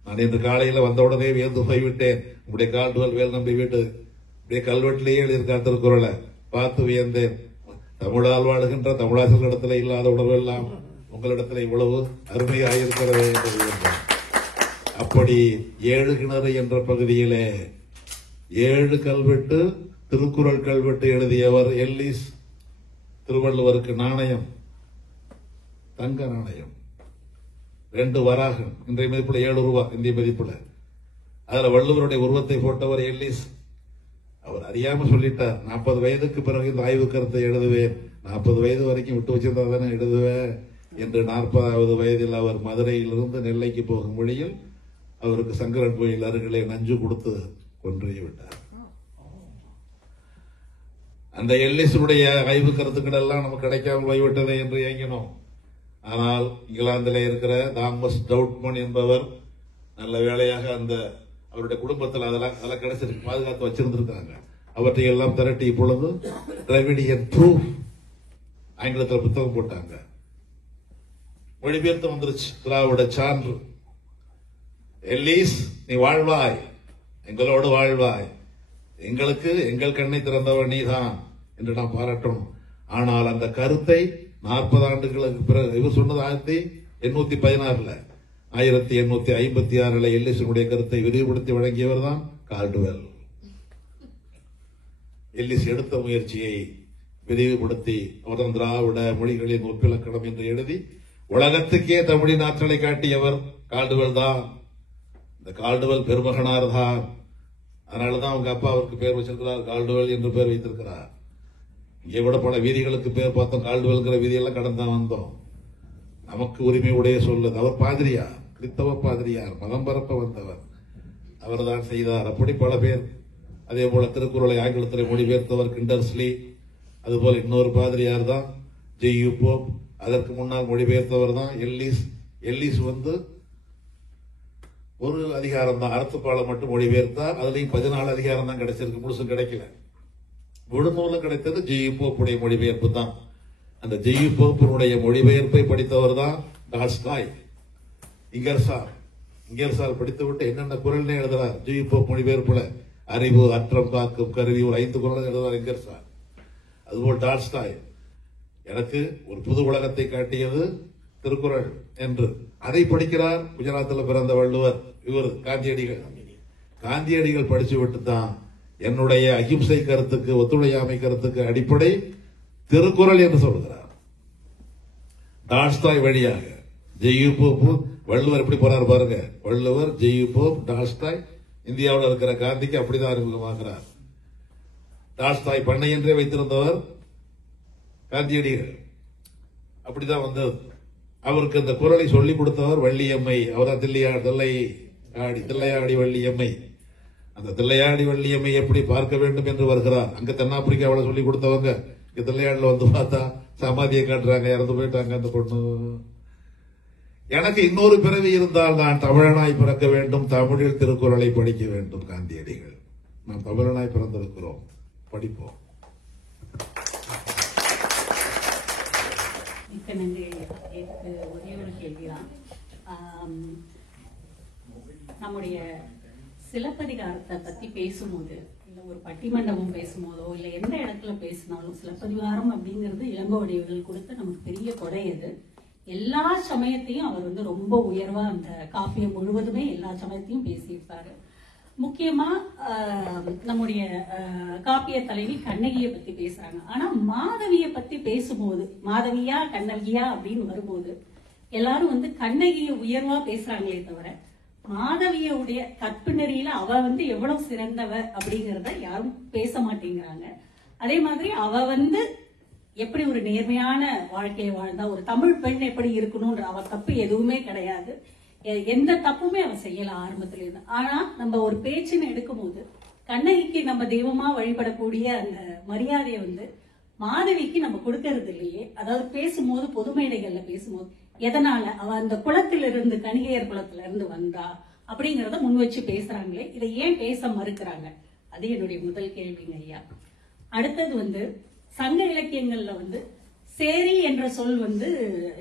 நான் இன்று காலையில வந்தவுடனே வியந்து போய்விட்டேன். உங்களுடைய கால்டுவல் வேல் நம்பி வீட்டு இப்படியே கல்வெட்டிலேயே எழுதியிருக்கார் திருக்குறளை. பார்த்து வியந்தேன். தமிழால் வாழுகின்ற தமிழாசிரியரிடத்தில் இல்லாத உணர்வெல்லாம் உங்களிடத்தில் இவ்வளவு அருமையாயிருக்கிறது என்று. அப்படி 7 கிணறு என்ற பகுதியிலே 7 கல்வெட்டு, திருக்குறள் கல்வெட்டு எழுதியவர் எல்லிஸ். திருவள்ளுவருக்கு நாணயம், தங்க நாணயம், 2 வராகம், இன்றைய மதிப்புல 7 ரூபாய் இந்திய மதிப்புல. அதுல வள்ளுவருடைய உருவத்தை போட்டவர் எல்லிஸ். அவர் அறியாம சொல்லிட்டார், 40 வயதுக்கு பிறகு இந்த ஆய்வு கருத்தை எழுதுவேன், 40 வயது வரைக்கும் விட்டு வச்சிருந்தா தானே எழுதுவேன் என்று 40வது வயதில் அவர் மதுரையிலிருந்து நெல்லைக்கு போகும் வழியில் அவருக்கு சங்கரன் கோயில் அருகிலே நஞ்சு கொடுத்து கொன்றே விட்டார். அந்த எல்லிஸுடைய ஆய்வு கருத்துக்கள் எல்லாம் நமக்கு கிடைக்காமல் போய்விட்டது என்று ஏங்கினோம். ஆனால் இங்கிலாந்திலே இருக்கிற தாமஸ் டவுட்மன் என்பவர் நல்ல வேளையாக அந்த அவருடைய குடும்பத்தில் அதெல்லாம் கிடைச்சிருக்கு, பாதுகாத்து வச்சிருந்திருக்காங்க. அவற்றை எல்லாம் திரட்டி இப்பொழுது டிராவிடியன் ப்ரூஃப் ஆங்கிலத்தில் புத்தகம் போட்டாங்க, மொழிபெயர்த்து வந்துருச்சு, திராவிட சான்று. எல்லீஸ் நீ வாழ்வாய், எங்களோடு வாழ்வாய், எங்களுக்கு எங்கள் கண்ணை திறந்தவன் நீதான் என்று நாம் பாராட்டணும். ஆனால் அந்த கருத்தை 40 ஆண்டுகளுக்கு பிறகு இவர் சொன்னது 1816, 1856 எல்லிஸினுடைய கருத்தை விரிவுபடுத்தி வழங்கியவர் தான் கால்டுவெல். எல்லிஸ் எடுத்த முயற்சியை விரிவுபடுத்தி அவர்தான் திராவிட மொழிகளின் ஒப்பிலக்கணம் என்று எழுதி உலகத்துக்கே தமிழின் ஆற்றலை காட்டியவர் கால்டுவெல் தான். இந்த கால்டுவெல் பெருமகனார் தான். அதனாலதான் அவங்க அப்பா அவருக்கு பேர் வச்சிருக்கிறார், கால்டுவெல் என்று பேர் வைத்திருக்கிறார். இங்கே விட பல வீதிகளுக்கு பேர் பார்த்தோம், கால்டுவெல்ங்கிற வீதியெல்லாம் கடந்து வந்தோம். நமக்கு உரிமை உடைய சொல்லுது. அவர் பாதிரியார், கிறிஸ்தவ பாதிரியார், மதம் பரப்ப வந்தவர், அவர் தான் செய்தார். அப்படி பல பேர். அதே போல திருக்குறளை ஆங்கிலத்தில் மொழிபெயர்த்தவர் கிண்டர்ஸ்லி, அதுபோல இன்னொரு பாதிரியார் தான் ஜெய்யூ போப், அதற்கு முன்னால் மொழிபெயர்த்தவர் தான் எல்லிஸ். எல்லிஸ் ஒரு அதிகாரம் தான், அறத்துப்பாலை மட்டும் மொழிபெயர்த்தார். அதுலயும் 14 அதிகாரம் தான் கிடைச்சிருக்கு, முழுசும் கிடைக்கல. முழுநூலும் கிடைத்தது ஜெய்யூ போப்புடைய மொழிபெயர்ப்பு தான். அந்த ஜெய்யூ போப்பினுடைய மொழிபெயர்ப்பை படித்தவர் தான் டால்ஸ்டாய். இங்கர்சால் படித்துவிட்டு என்னென்ன குரல்னே எழுதுறார் ஜெய்யூ போப் மொழிபெயர்ப்புல. அறிவு, அற்றம் காக்கும் கருவி, ஒரு 5 குரல் எழுதுவார் இங்கர்சால். அதுபோல் டால்ஸ்டாய் எனக்கு ஒரு புது உலகத்தை காட்டியது திருக்குறள் என்று அதை படிக்கிறார். குஜராத்தில் பிறந்த வள்ளுவர் இவர் காந்தியடிகள் படிச்சு விட்டு தான் என்னுடைய அகிம்சை கருத்துக்கு, ஒத்துழையாமை கருத்துக்கு அடிப்படை திருக்குறள் என்று சொல்கிறார். டால்ஸ்டாய் வழியாக ஜெய்யூ போப், வள்ளுவர் எப்படி போறார் பாருங்க. வள்ளுவர், ஜெய்யூ போப், டால்ஸ்டாய், இந்தியாவில் இருக்கிற காந்திக்கு அப்படிதான் அறிமுகமாகிறார். டால்ஸ்டாய் பண்ணை என்றே வைத்திருந்தவர் காந்தியடிகள், அப்படிதான் வந்தது. அவருக்கு இந்த குரலை சொல்லிக் கொடுத்தவர் வள்ளியம்மை. அவரா தில்லையாடி வள்ளியம்மை. அந்த தில்லையாடி வள்ளியம்மை எப்படி பார்க்க வேண்டும் என்று வருகிறார். அங்க தென்னாப்பிரிக்காவில் சொல்லிக் கொடுத்தவங்க இங்க தில்லையாடில் வந்து பார்த்தா சமாதியை காட்டுறாங்க, இறந்து போயிட்டாங்க அந்த பொண்ணு. எனக்கு இன்னொரு பிறவி இருந்தால் நான் தமிழனாய் பிறக்க வேண்டும், தமிழில் திருக்குறளை படிக்க வேண்டும். காந்தியடிகள், நாம் தமிழனாய் பிறந்திருக்கிறோம், படிப்போம். மிக்க நன்றி. எனக்கு ஒரே ஒரு கேள்விதான். நம்முடைய சிலப்பதிகாரத்தை பத்தி பேசும்போது, இல்ல ஒரு பட்டிமண்டபம் பேசும்போதோ, இல்ல எந்த இடத்துல பேசினாலும், சிலப்பதிகாரம் அப்படிங்கிறது இளங்கோவடிகள் கொடுத்த நமக்கு பெரிய கொடை. அது எல்லா சமயத்தையும் அவர் ரொம்ப உயர்வா அந்த காப்பியம் முழுவதுமே எல்லா சமயத்தையும் பேசியிருப்பாரு. முக்கியமா நம்முடைய காப்பிய தலைவி கண்ணகியை பத்தி பேசுறாங்க. ஆனா மாதவியை பத்தி பேசும்போது, மாதவியா கண்ணகியா அப்படின்னு வரும்போது எல்லாரும் கண்ணகியை உயர்வா பேசுறாங்களே தவிர மாதவியுடைய கற்பு நெறியில அவ எவ்வளவு சிறந்தவ அப்படிங்கறத யாரும் பேச மாட்டேங்கிறாங்க. அதே மாதிரி அவ எப்படி ஒரு நேர்மையான வாழ்க்கையை வாழ்ந்தா, ஒரு தமிழ் பெண் எப்படி இருக்கணும்ன்ற அவ தப்பு எதுவுமே கிடையாது, எந்த தப்புமே அவ செய்யல ஆரம்பத்துல இருந்து. ஆனா நம்ம ஒரு பேச்சுன்னு எடுக்கும் போது கண்ணகிக்கு நம்ம தெய்வமா வழிபடக்கூடிய அந்த மரியாதையை மாதவிக்கு நம்ம கொடுக்கறது இல்லையே. அதாவது பேசும்போது, பொது மேடைகள்ல பேசும்போது, எதனால அவ அந்த குளத்திலிருந்து, கணிகையர் குளத்துல இருந்து வந்தா அப்படிங்கறத முன் வச்சு பேசுறாங்களே, இதை ஏன் பேச மறுக்கிறாங்க? அது என்னுடைய முதல் கேள்விங்க ஐயா. அடுத்தது சங்க இலக்கியங்கள்ல சேரி என்ற சொல்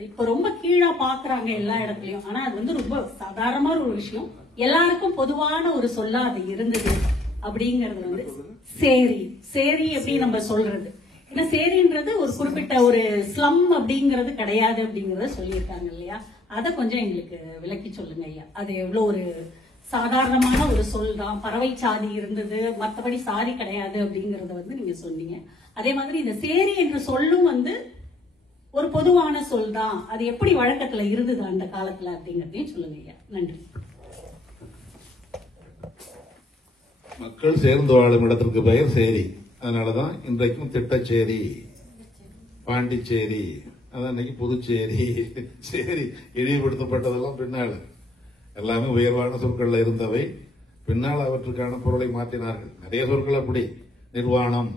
இப்ப ரொம்ப கீழா பாக்குறாங்க எல்லா இடத்துலயும். ஆனா அது ரொம்ப சாதாரணமான ஒரு விஷயம், எல்லாருக்கும் பொதுவான ஒரு சொல்லா அது இருந்தது. அப்படிங்கறது சேரி. சேரி எப்படி நம்ம சொல்றது? ஏன்னா சேரின்றது ஒரு குறிப்பிட்ட ஒரு ஸ்லம் அப்படிங்கறது கிடையாது அப்படிங்கறத சொல்லியிருக்காங்க இல்லையா? அத கொஞ்சம் எங்களுக்கு விளக்கி சொல்லுங்க ஐயா. அது எவ்வளவு ஒரு சாதாரணமான ஒரு சொல் தான், பறவை சாதி இருந்தது, மற்றபடி சாதி கிடையாது அப்படிங்கறத நீங்க சொன்னீங்க. அதே மாதிரி இந்த சேரி என்ற சொல்லும் ஒரு பொதுவான சொல் தான். அது எப்படி வழக்கத்துல இருந்தது அந்த காலத்துல அப்படிங்கறதையும் சொல்லுங்க ஐயா. நன்றி. மக்கள் சேர்ந்து வாழும் இடத்திற்கு பெயர் சேரி. அதனாலதான் இன்றைக்கும் திட்டச்சேரி, பாண்டிச்சேரி, அதான் இன்னைக்கு புதுச்சேரி. சேரி இழிவுபடுத்தப்பட்டதெல்லாம் பின்னால் எல்லாமே உயர்வான சொற்கள்ல இருந்தவை. பின்னால் அவற்றுக்கான பொருளை மாற்றினார்கள். நிறைய சொற்கள் அப்படி. நிர்வாணம்,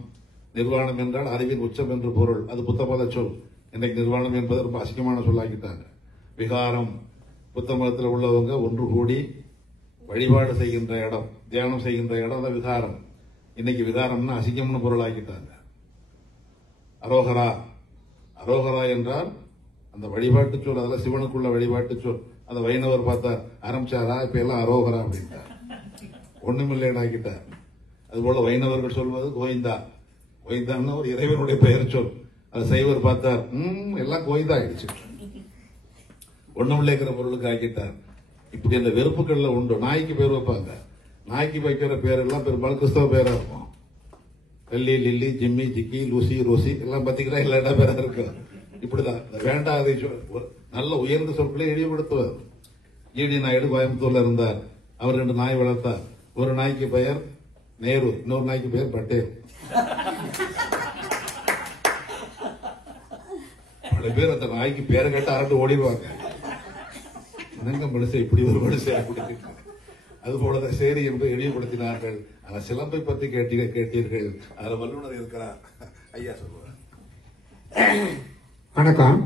நிர்வாணம் என்றால் அறிவின் உச்சம் என்று பொருள். அது புத்தமத சொல். இன்னைக்கு நிர்வாணம் என்பது ரொம்ப அசிங்கமான சொல்லாக்கிட்டாங்க. விகாரம், புத்த மதத்தில் உள்ளவங்க ஒன்று கூடி வழிபாடு செய்கின்ற இடம், தியானம் செய்கின்ற இடம் தான் விகாரம். இன்னைக்கு விகாரம்னா அசிங்கம்னு பொருளாக்கிட்டாங்க. அரோகரா, அரோகரா என்றால் அந்த வழிபாட்டு சொல். அதெல்லாம் சிவனுக்குள்ள வழிபாட்டு சொல். அந்த வைணவர் பார்த்தார், ஆரம்பிச்சாரா, இப்ப எல்லாம் அரோகரா அப்படின்ட்டார், ஒண்ணுமில்லைன்னு ஆக்கிட்டார். அதுபோல வைணவர்கள் சொல்வது கோவிந்தா. கோவிந்தான்னு ஒரு இறைவனுடைய பெயர் சொல். அது சைவர் பார்த்தார், எல்லாம் கோவிந்தா ஆயிடுச்சு, ஒண்ணுமில்லைங்கிற பொருளுக்கு ஆக்கிட்டார். இப்படி அந்த வெறுப்புகள்ல உண்டு. நாய்க்கு பேர் வைப்பாங்க. நாய்க்கு வைக்கிற பேர் எல்லாம் பெரும்பாலும் கிறிஸ்தவ பேரா இருக்கும். Lalli, Lily, Jimmy, Jikki, Lucy, Rosy எல்லாம் பாத்தீங்கன்னா எல்லா பேரா இருக்கு. இப்படிதான் வேண்டாத நல்ல உயர்ந்த சொற்களை இழிவுபடுத்துவார். ஈடி நாயுடு கோயம்புத்தூர்ல இருந்தார். அவர் 2 நாய் வளர்த்தார். ஒரு நாய்க்கு பெயர் நேரு, இன்னொரு நாய்க்கு பெயர் பட்டேல். பல பேர் அந்த நாய்க்கு பேரை கேட்டு அரண்டு ஓடிடுவாங்க. என்னங்க மனுஷன் இப்படி ஒரு மனுஷன் அப்படி. அது போலதான் சேரி என்று இழிவுபடுத்தினார்கள். ஆனா சிலம்பை பத்தி கேட்டீர்கள். அதுல வல்லுநர் இருக்கிறார், ஐயா சொல்லுவார். வணக்கம்.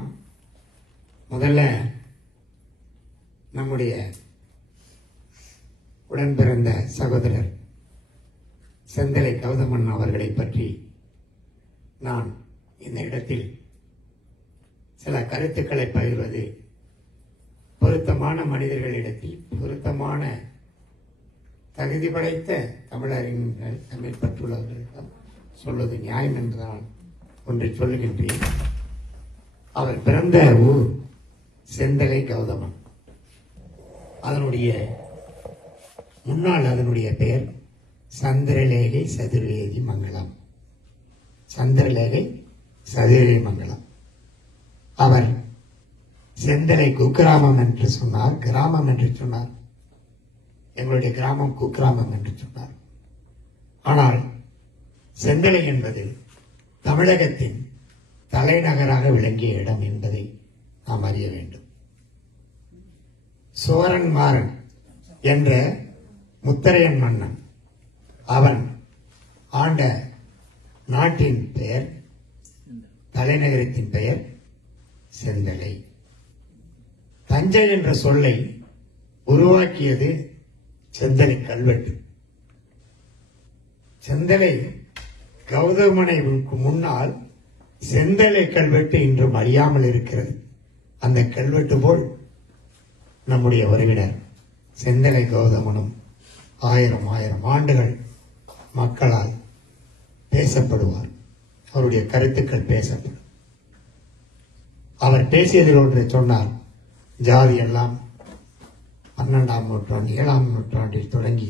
முதல்ல நம்முடைய உடன் பிறந்த சகோதரர் செந்தலை கௌதமன் அவர்களை பற்றி நான் இந்த இடத்தில் சில கருத்துக்களை பகிர்வது பொருத்தமான மனிதர்களிடத்தில், பொருத்தமான தகுதி படைத்த தமிழறிஞர்கள், தமிழ் பற்றுள்ளவர்களிடம் சொல்வது நியாயம் என்றுதான் ஒன்றை சொல்லுகின்றேன். அவர் பிறந்த ஊர் செந்தலை கௌதமன். முன்னால் அதனுடைய பெயர் சந்திரலேகை சதுரேகி மங்கலம். சந்திரலேகை சதுரேகி மங்கலம். அவர் செந்தலை குக்கிராமம் என்று சொன்னார், கிராமம் என்று சொன்னார். எங்களுடைய கிராமம் குக்கிராமம் என்று சொன்னார். ஆனால் செந்தலை என்பது தமிழகத்தின் தலைநகராக விளங்கிய இடம் என்பதை நாம் அறிய வேண்டும். சோரன் மாறன் என்ற முத்தரையன் மன்னன், அவன் ஆண்ட நாட்டின் பெயர், தலைநகரத்தின் பெயர் செந்தலை. தஞ்சை என்ற சொல்லை உருவாக்கியது செந்தலை கல்வெட்டு. செந்தலை கௌதமனுக்கு முன்னால் செந்தலை கல்வெட்டு இன்றும் அழியாமல் இருக்கிறது. அந்த கல்வெட்டு போல் நம்முடைய உறவினர் செந்தலை கௌதமனும் 1000 ஆண்டுகள் மக்களால் பேசப்படுவார். அவருடைய கருத்துக்கள் பேசப்படும். அவர் பேசியதில் ஒன்றை சொன்னார். ஜாதி எல்லாம் 12ஆம் நூற்றாண்டு 7ஆம் நூற்றாண்டில் தொடங்கி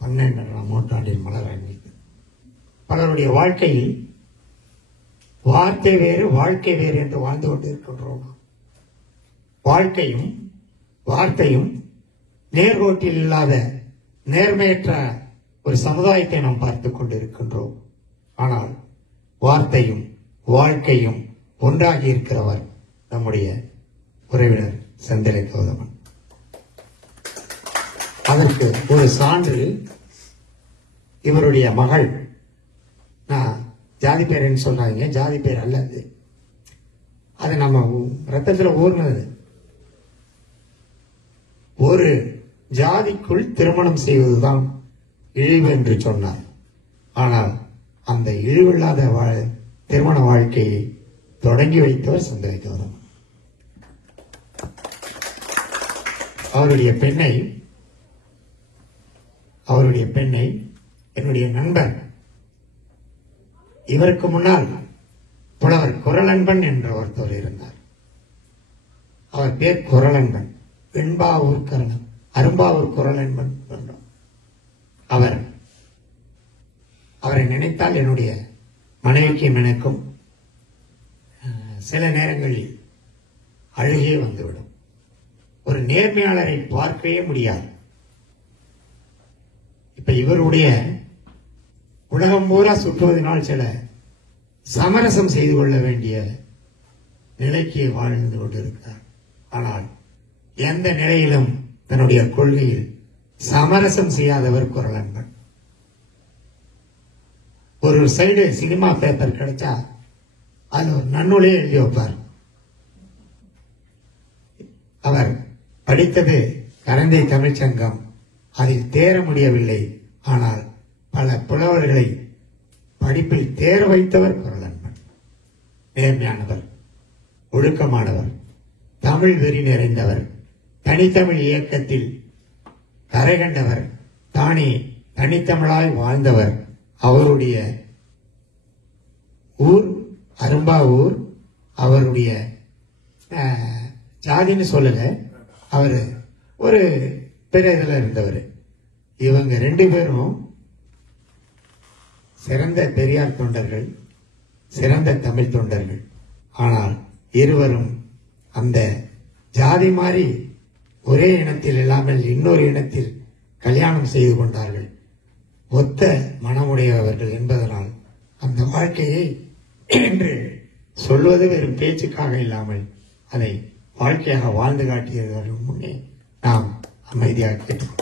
12ஆம் நூற்றாண்டில் மலர ஆரம்பித்தது. பலருடைய வாழ்க்கையில் வார்த்தை வேறு வாழ்க்கை வேறு என்று வாழ்ந்து கொண்டிருக்கின்றோம். வாழ்க்கையும் வார்த்தையும் நேர்கோட்டில் இல்லாத நேர்மையற்ற ஒரு சமுதாயத்தை நாம் பார்த்துக் கொண்டிருக்கின்றோம். ஆனால் வார்த்தையும் வாழ்க்கையும் ஒன்றாகி இருக்கிறவர் நம்முடைய உறவினர் செந்தலை கௌதமன். அதற்கு ஒரு சான்று இவருடைய மகள். நான் ஜாதி பேருன்னு சொன்னாங்க, ஜாதி பேர் அல்ல அது நம்ம ரத்தத்தில் ஊர்னது. ஒரு ஜாதிக்குள் திருமணம் செய்வதுதான் இழிவு என்று சொன்னார். ஆனால் அந்த இழிவில்லாத திருமண வாழ்க்கையை தொடங்கி வைத்தவர் செந்தலை கௌதமன். அவருடைய பெண்ணை என்னுடைய நண்பர், இவருக்கு முன்னால் புலவர் குரலன்பன் என்ற ஒருத்தர் இருந்தார். அவர் பேர் குரலன்பன், வெண்பாவூர் கரணம், அரும்பாவூர் குரலன்பன் என்றோம். அவரை நினைத்தால் என்னுடைய மனைவிக்கு நினைக்கும், சில நேரங்களில் அழுகே வந்துவிடும். ஒரு நேர்மையாளரை பார்க்கவே முடியாது. இப்ப இவருடைய உலகம் பூரா சுற்றுவதனால் சில சமரசம் செய்து கொள்ள வேண்டிய நிலைக்கு வாழ்ந்து கொண்டிருக்கிறார். ஆனால் எந்த நிலையிலும் தன்னுடைய கொள்கையில் சமரசம் செய்யாதவர் குறளன்பன். ஒரு சைடு சினிமா பேப்பர் கிடைச்சா அது ஒரு நன்னூலே எழுதி வைப்பார். அவர் படித்தது கரந்தை தமிழ்ச்சங்கம், அதில் தேர முடியவில்லை. ஆனால் பல புலவர்களை படிப்பில் தேர வைத்தவர் குறளன்பன். நேர்மையானவர், ஒழுக்கமானவர், தமிழ் வெறி நிறைந்தவர், தனித்தமிழ் இயக்கத்தில் கரை கண்டவர், தானே தனித்தமிழாய் வாழ்ந்தவர். அவருடைய ஊர் அரும்பாவூர். அவருடைய ஜாதின்னு சொல்லல, அவர் ஒரு பெரிய இதில் இருந்தவர். இவங்க 2 பேரும் சிறந்த பெரியார் தொண்டர்கள், சிறந்த தமிழ் தொண்டர்கள். ஆனால் இருவரும் அந்த ஜாதி மாறி ஒரே இனத்தில் இல்லாமல் இன்னொரு இனத்தில் கல்யாணம் செய்து கொண்டார்கள். ஒத்த மனமுடையவர்கள் என்பதனால் அந்த வாழ்க்கையை என்று சொல்வது வெறும் பேச்சுக்காக இல்லாமல் அதை வாழ்க்கையாக வாழ்ந்து காட்டியவர்கள் முன்னே நாம் அமைதியாக கேட்டோம்.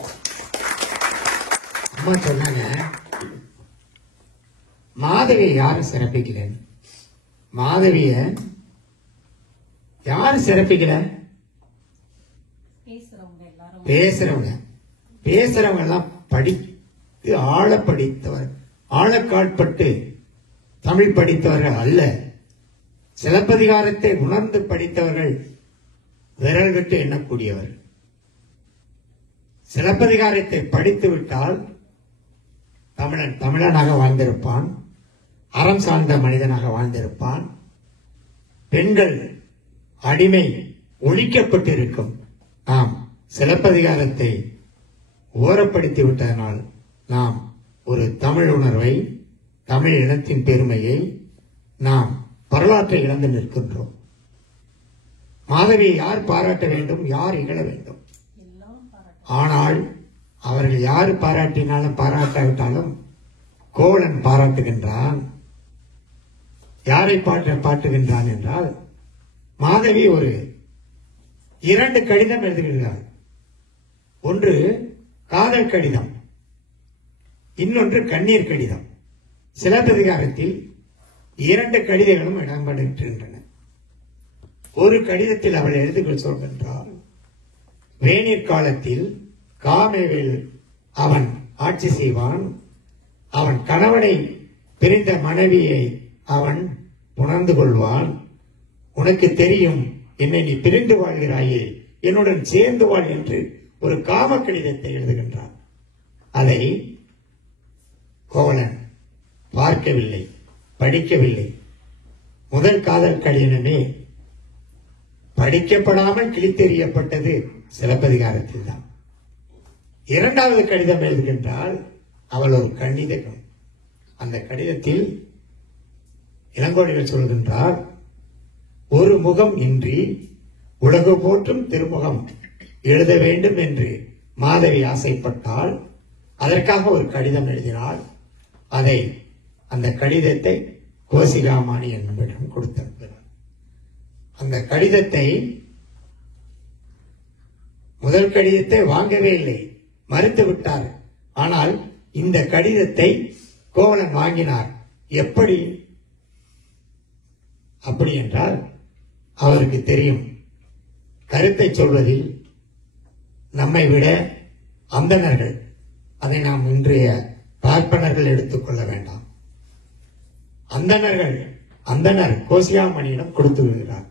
அம்மா சொன்னாங்க, மாதவியை யாரும் சிறப்பிக்கல. மாதவிய யாரும் சிறப்பிக்கல. பேசுறவங்க எல்லாம் படித்து ஆழ படித்தவர், ஆழக்காட்பட்டு தமிழ் படித்தவர்கள் அல்ல. சிலப்பதிகாரத்தை உணர்ந்து படித்தவர்கள் விரல் விட்டு எண்ணக்கூடியவர். சிலப்பதிகாரத்தை படித்து விட்டால் தமிழன் தமிழனாக வாழ்ந்திருப்பான், அறம் சார்ந்த மனிதனாக வாழ்ந்திருப்பான். பெண்கள் அடிமை ஒழிக்கப்பட்டு இருக்கும். நாம் சிலப்பதிகாரத்தை ஓரப்படுத்தி விட்டதனால் நாம் ஒரு தமிழ் உணர்வை, தமிழ் இனத்தின் பெருமையை, நாம் வரலாற்றை இழந்து நிற்கின்றோம். மாதவியை யார் பாராட்ட வேண்டும், யார் இகழ வேண்டும்? ஆனால் அவர்கள் யார் பாராட்டினாலும் பாராட்டாவிட்டாலும் கோவலன் பாராட்டுகின்றான். யாரை பாட்டுகின்றான் என்றால், மாதவி ஒரு 2 கடிதம் எழுதுகிறார். ஒன்று காதல் கடிதம், இன்னொன்று கண்ணீர் கடிதம். சிலப்பதிகாரத்தில் 2 கடிதங்களும் இடம்பெறுகின்றன. ஒரு கடிதத்தில் அவள் எழுதுகள் சொல்கின்றார், வேநீர் காலத்தில் காமேவில் அவன் ஆட்சி செய்வான், அவன் கணவனை பிரிந்த மனைவியை அவன் உணர்ந்து கொள்வான். உனக்கு தெரியும், என்னை நீ பிரிந்து வாழ்கிறாயே, என்னுடன் சேர்ந்து வாழ் என்று ஒரு காம கடிதத்தை எழுதுகின்றான். அதை கோவலன் பார்க்கவில்லை, படிக்கவில்லை. முதல் காதல் கடிதமே படிக்கப்படாமல் கிழித்தெறியப்பட்டது சிலப்பதிகாரத்தில் தான். 2வது கடிதம் எழுதுகின்றால் அவள் ஒரு கடிதம். அந்த கடிதத்தில் இளங்கோடிகள் சொல்கின்றார், ஒரு முகம் இன்றி உலகு போற்றும் திருமுகம் எழுத வேண்டும் என்று மாதவி ஆசைப்பட்டால் அதற்காக ஒரு கடிதம் எழுதினாள். அதை அந்த கடிதத்தை கோசிகாமாணி என்பவரிடம் கொடுத்திருக்கிறார். அந்த கடிதத்தை, முதல் கடிதத்தை வாங்கவே இல்லை, மறுத்து விட்டார். ஆனால் இந்த கடிதத்தை கோவலன் வாங்கினார். எப்படி? அப்படி என்றால் அவருக்கு தெரியும், கருத்தை சொல்வதில் நம்மை விட அந்தணர்கள், அதை நாம் இன்றைய பார்ப்பனர்கள் எடுத்துக்கொள்ள வேண்டாம், அந்தணர் கோசியாமணியிடம் கொடுத்து விடுகிறார்.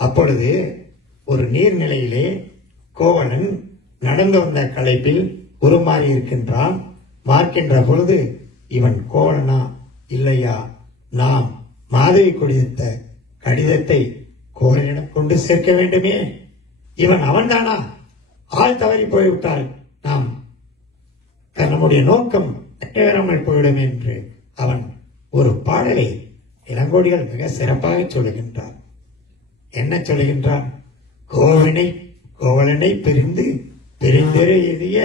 அப்பொழுது ஒரு நீர்நிலையிலே கோவலன் நடந்து வந்த களைப்பில் உருமாறி இருக்கின்றான். பார்க்கின்ற பொழுது இவன் கோவலனா இல்லையா, நாம் மாதவி கொடுத்த கடிதத்தை கோவலனிடம் கொண்டு சேர்க்க வேண்டுமே, இவன் அவன்தானா, ஆள் தவறி போய்விட்டால் நாம் நம்முடைய நோக்கம் நிறைவேறாமல் போய்விடும் என்று அவன் ஒரு பாடலை இளங்கோடிகள் மிக சிறப்பாக சொல்லுகின்றார். என்ன சொல்லுகின்றார்? கோவலனை பிரிந்து பெருந்தெரு எதிய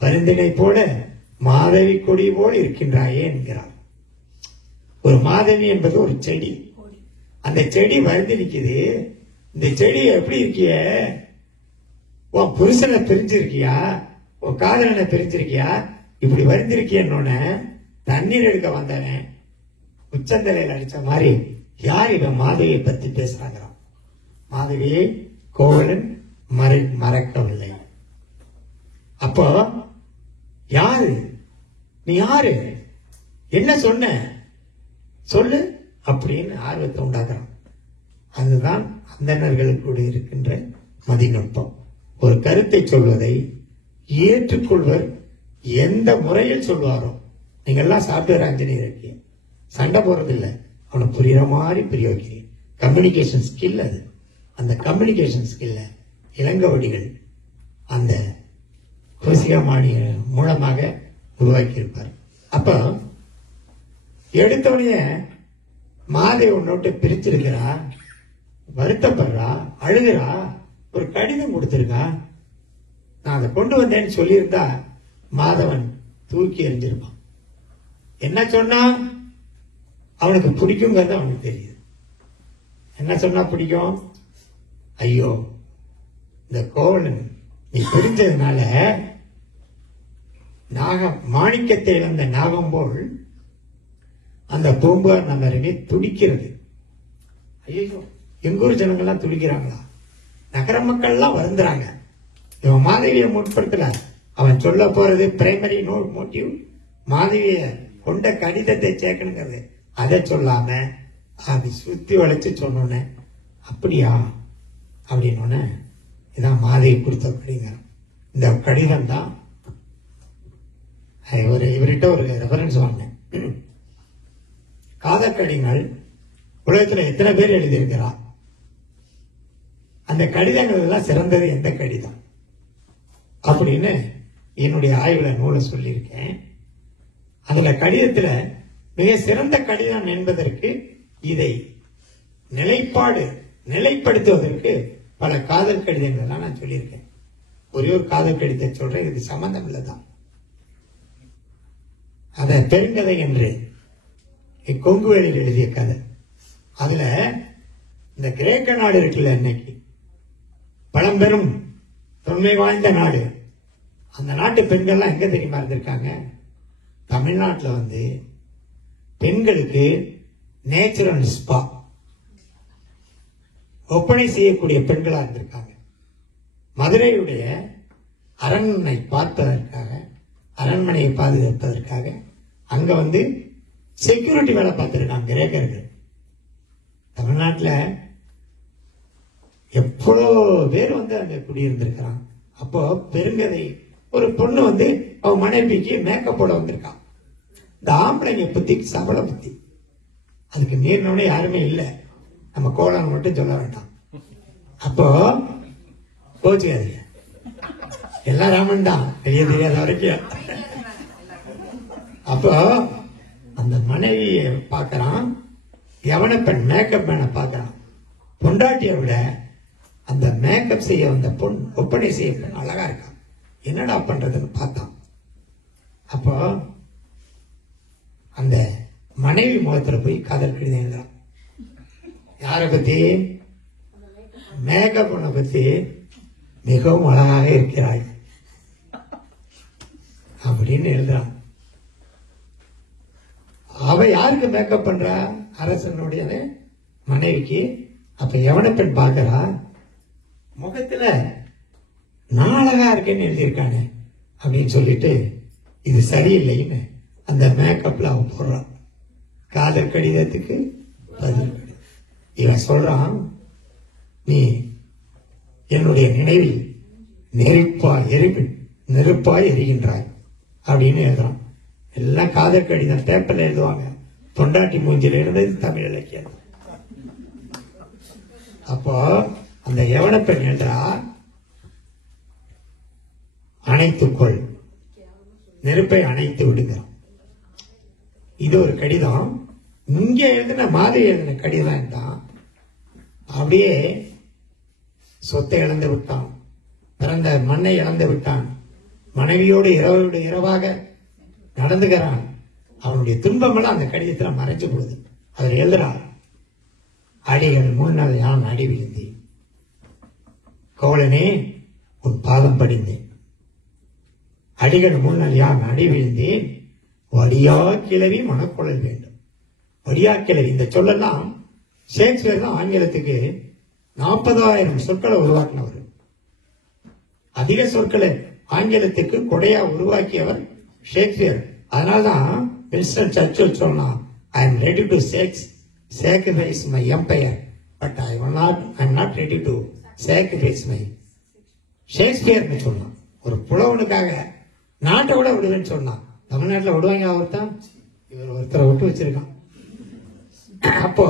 பருந்தினை போல மாதவி கொடி போல இருக்கின்றாயே என்கிறார். ஒரு மாதவி என்பது ஒரு செடி. அந்த செடி வருந்தி நிக்குது. இந்த செடி எப்படி இருக்கிய? உன் புருஷனை பிரிஞ்சிருக்கியா? உன் காதலனை பிரிஞ்சிருக்கியா? இப்படி வருந்திருக்கியன்னு தண்ணீர் எடுக்க வந்தவன் உச்சந்தலையில் அடிச்ச மாதிரி யார் இவன் மாதவியை பத்தி பேசுறாங்கிறான். மாதவியை கோவலன் மறக்கவில்லை. அப்போ யாரு நீ? யாரு? என்ன சொன்ன சொல்லு அப்படின்னு ஆர்வத்தை உண்டாக்குறான். அதுதான் அந்தணர்களுக்கு இருக்கின்ற மதிநுட்பம். ஒரு கருத்தை சொல்வதை ஏற்றுக்கொள்வர் எந்த முறையில் சொல்வாரோ. நீங்க எல்லாம் சாப்ட்வேர் இன்ஜினியர் இருக்கீங்க, சண்டை போறதில்லை, அவனை புரியுற மாதிரி புரிய வைக்கிறீங்க. கம்யூனிகேஷன் ஸ்கில் அது. அந்த கம்யூனிகேஷன் ஸ்கில்ல இளங்கோவடிகள் அந்த கோசிகமானி மூலமாக உருவாக்கி இருப்பார். அப்ப எடுத்தவனைய மாதவி உன்னோட்டு பிரிச்சிருக்கிறா, வருத்தப்படுறா, அழுகிறா, ஒரு கடிதம் கொடுத்திருக்கா. நான் அதை கொண்டு வந்தேன்னு சொல்லியிருந்தா மாதவன் தூக்கி எறிஞ்சிருப்பான். என்ன சொன்னா அவனுக்கு பிடிக்குங்கிறது அவனுக்கு தெரியுது. என்ன சொன்னா பிடிக்கும்? ஐயோ, இந்த கோவலன் நீ பிரிஞ்சதுனால மாணிக்கத்தை இழந்த நாகம் போல் அந்த பூம்புகார் நகரமே துடிக்கிறது. ஐயோ, எங்க ஊர் ஜனங்கள்லாம் துடிக்கிறாங்களா? நகர மக்கள் எல்லாம் வருந்துறாங்க. இவன் மாதவியை முற்படுத்தல. அவன் சொல்ல போறது பிரைமரி மோட்டிவ் மாதவிய கொண்ட கடிதத்தை சேர்க்கணுங்கிறது. அதை சொல்லாம அது சுத்தி வளைச்சு சொன்னோன்னு அப்படியா அப்படின்னு இதான் மாதவி கொடுத்த கடிதம். இந்த கடிதம் தான் இவர்கிட்ட ஒரு ரெஃபரன்ஸ் வாங்கினேன். காதல் கடிதங்கள் உலகத்துல எத்தனை பேர் எழுதியிருக்கிறா? அந்த கடிதங்கள் எல்லாம் சிறந்தது எந்த கடிதம் அப்படின்னு என்னுடைய ஆய்வுல நூலை சொல்லியிருக்கேன். அதுல கடிதத்துல மிக சிறந்த கடிதம் என்பதற்கு இதை நிலைப்படுத்துவதற்கு பல காதல் கடிதங்கள் எல்லாம் நான் சொல்லியிருக்கேன். ஒரே ஒரு காதல் கடிதத்தை சொல்றேன், இது சம்பந்தம் இல்லதான். அத பெருங்கதை என்று கொங்குவேலியில் எழுதிய கதை. அதுல இந்த கிரேக்க நாடு இருக்குல்ல, இன்னைக்கு பழம்பெரும் தொன்மை வாய்ந்த நாடு. அந்த நாட்டு பெண்கள்லாம் எங்க தெரியுமா இருந்திருக்காங்க? தமிழ்நாட்டில் பெண்களுக்கு நேச்சுரல் ஸ்பா ஒப்பனை செய்யக்கூடிய பெண்களா இருந்திருக்காங்க. மதுரையுடைய அரண்மனை பார்ப்பதற்காக, அரண்மனையை பாதுகாப்பதற்காக அங்க செக்யூரிட்டி வேலை பார்த்திருக்காங்க கிரேக்கர்கள். தமிழ்நாட்டில் எவ்வளோ பேர் அங்க குடியிருந்திருக்கிறான். அப்போ பெருங்கதை ஒரு பொண்ணு அவ மனைவிக்கு மேக்கப் போட வந்திருக்கான். இந்த ஆம்பளைங்க பத்தி சபல பத்தி அதுக்கு மீறினோட யாருமே இல்லை. நம்ம கோலம் மட்டும் சொல்ல வேண்டாம். அப்போ கோச்சுக்காதீங்க, எல்லாம் ராமன் தான், வெளியே தெரியாத வரைக்கும். அப்போ அந்த மனைவியை பார்க்கறான், யவன பெண் மேக்கப் மேனை பார்க்கறான். பொண்டாட்டியை விட அந்த மேக்கப் செய்ய வந்த பொண், ஒப்பனை செய்ய பெண் அழகா இருக்கான். என்னடா பண்றதுன்னு பார்த்தான். அப்போ அந்த மனைவி முகத்துல போய் காதல் கடிதம் எழுதுறான். யாரை பத்தி? மேக்கப் பொண்ணை பத்தி. மிகவும் அழகாக இருக்கிறாய் அப்படின்னு எழுதுறான். அவ யாருக்கு மேக்கப் பண்றா? அரசனுடைய மனைவிக்கு. அப்ப எவன பெண் பார்க்கறா, முகத்துல நான் அழகா இருக்கேன்னு எழுதியிருக்கானே அப்படின்னு சொல்லிட்டு இது சரியில்லைன்னு அந்த மேக்கப்ல அவன் போடுறான். காதல் கடிதத்துக்கு பதில் கடிதம். இவன் சொல்றான், நீ என்னுடைய நினைவில் நெருப்பாய் எரிகின்றாய் அப்படின்னு எழுதுறான். எல்லாம் காதல் கடிதம் பேப்பர்ல எழுதுவாங்க. பொண்டாட்டி மூஞ்சில இருந்தது தமிழ் இலக்கியம். அப்போ அந்த யவன பெண் எழுதுறா, அணைத்துக்கொள், நெருப்பை அணைத்து விடுங்க. இது ஒரு கடிதம். இங்க எழுதின மாதவி எழுதின கடிதம் தான் அப்படியே சொத்தை இழந்து விட்டான், பிறந்த மண்ணை இழந்து விட்டான், மனைவியோடு இரவோடு இரவாக நடந்துகிறான். அவனுடைய துன்பமெல்லாம் அந்த கடிதத்தில் மறைஞ்சு போகுது. அதில் எழுதுறான், அடிகள் முன்னால் யான் அடி விழுந்தேன், கோவலனே உன் பாதம் படிந்தேன். அடிகள் முன்னால் யான் அடி விழுந்தேன், வடியா கிளவி மனக்குழல் வேண்டும். வடியா கிளவி இந்த சொல்லலாம் ஷேக்ஸ்பியர் தான் ஆங்கிலத்துக்கு 40,000 சொற்களை உருவாக்கினவர். அதிக சொற்களை ஆங்கிலத்துக்கு கொடையா உருவாக்கியவர் ஷேக்ஸ்பியர். அதனால்தான் வின்ஸ்டன் சர்ச்சில் சொன்னான், I am ready to sacrifice my empire, but I am not ready to sacrifice my ஷேக்ஸ்பியர்னு சொன்னான். ஒரு புலவனுக்காக நாட்டை விட விடுவேன்னு சொன்னான். தமிழ்நாட்டில் விடுவாங்க ஒருத்தான், இவர் ஒருத்தரை விட்டு வச்சிருக்கான். அப்போ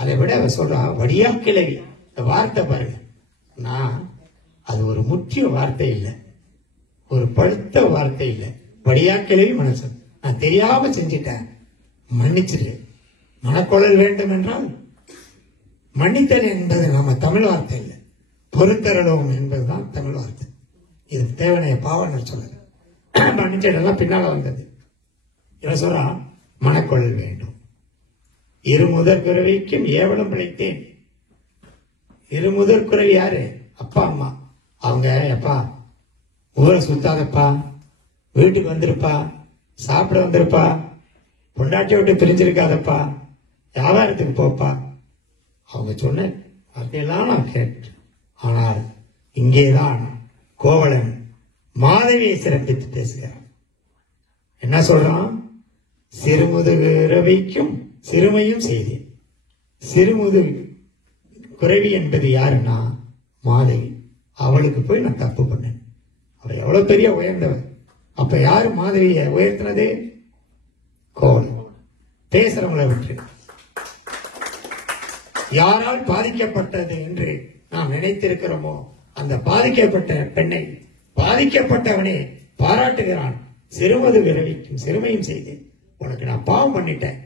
அதை விட அவர் சொல்றான், வடியா கிளவி. இந்த வார்த்தை பாருங்க, நான் அது ஒரு முக்கிய வார்த்தை இல்லை, ஒரு பழுத்த வார்த்தை இல்லை. வடியா கிளவி மனுஷன், நான் தெரியாம செஞ்சிட்டேன், மன்னிச்சிரு. மனக்குழல் வேண்டும் என்றால் மன்னித்தல் என்பது நம்ம தமிழ் வார்த்தை இல்லை, பொறுத்தரலும் என்பதுதான் தமிழ் வார்த்தை. இது தேவனைய பாவனர் சொல்லுங்க. மன்னிச்சதெல்லாம் பின்னால வந்தது. இவன் சொல்றான், மனக்குழல் வேண்டும். இருமுதற் குறவிக்கும் ஏவலும் பிழைத்தேன். இருமுதற் குறவி யாரு? அப்பா அம்மா. அவங்க எப்பா ஊரை சுத்தாதப்பா, வீட்டுக்கு வந்திருப்பா, சாப்பிட வந்திருப்பா, பொண்டாட்டியை விட்டு பிரிஞ்சிருக்காதப்பா, வியாபாரத்துக்கு போப்பா. அவங்க சொன்ன வார்த்தையெல்லாம் நான் கேட்டேன். ஆனால் இங்கேதான் கோவலன் மாதவியை சிறப்பித்து பேசுகிறான். என்ன சொல்றான்? சிறுமுதுகு ரவிக்கும் சிறுமையும் செய்தேன். சிறுமுதுகு குறவி என்பது யாருன்னா மாதவி. அவளுக்கு போய் நான் தப்பு பண்ணேன். அவள் எவ்வளவு பெரிய உயர்ந்தவள். அப்ப யாரு மாதவியை உயர்த்தினது? கோவலன். பேசுறவங்களை விட்டு யாரால் பாதிக்கப்பட்டது என்று நாம் நினைத்திருக்கிறோமோ அந்த பாதிக்கப்பட்ட பெண்ணை பாதிக்கப்பட்டவனே பாராட்டுகிறான். சிறுமது விரவிக்கும் சிறுமையும் செய்தேன், உனக்கு நான் பாவம் பண்ணிட்டேன்.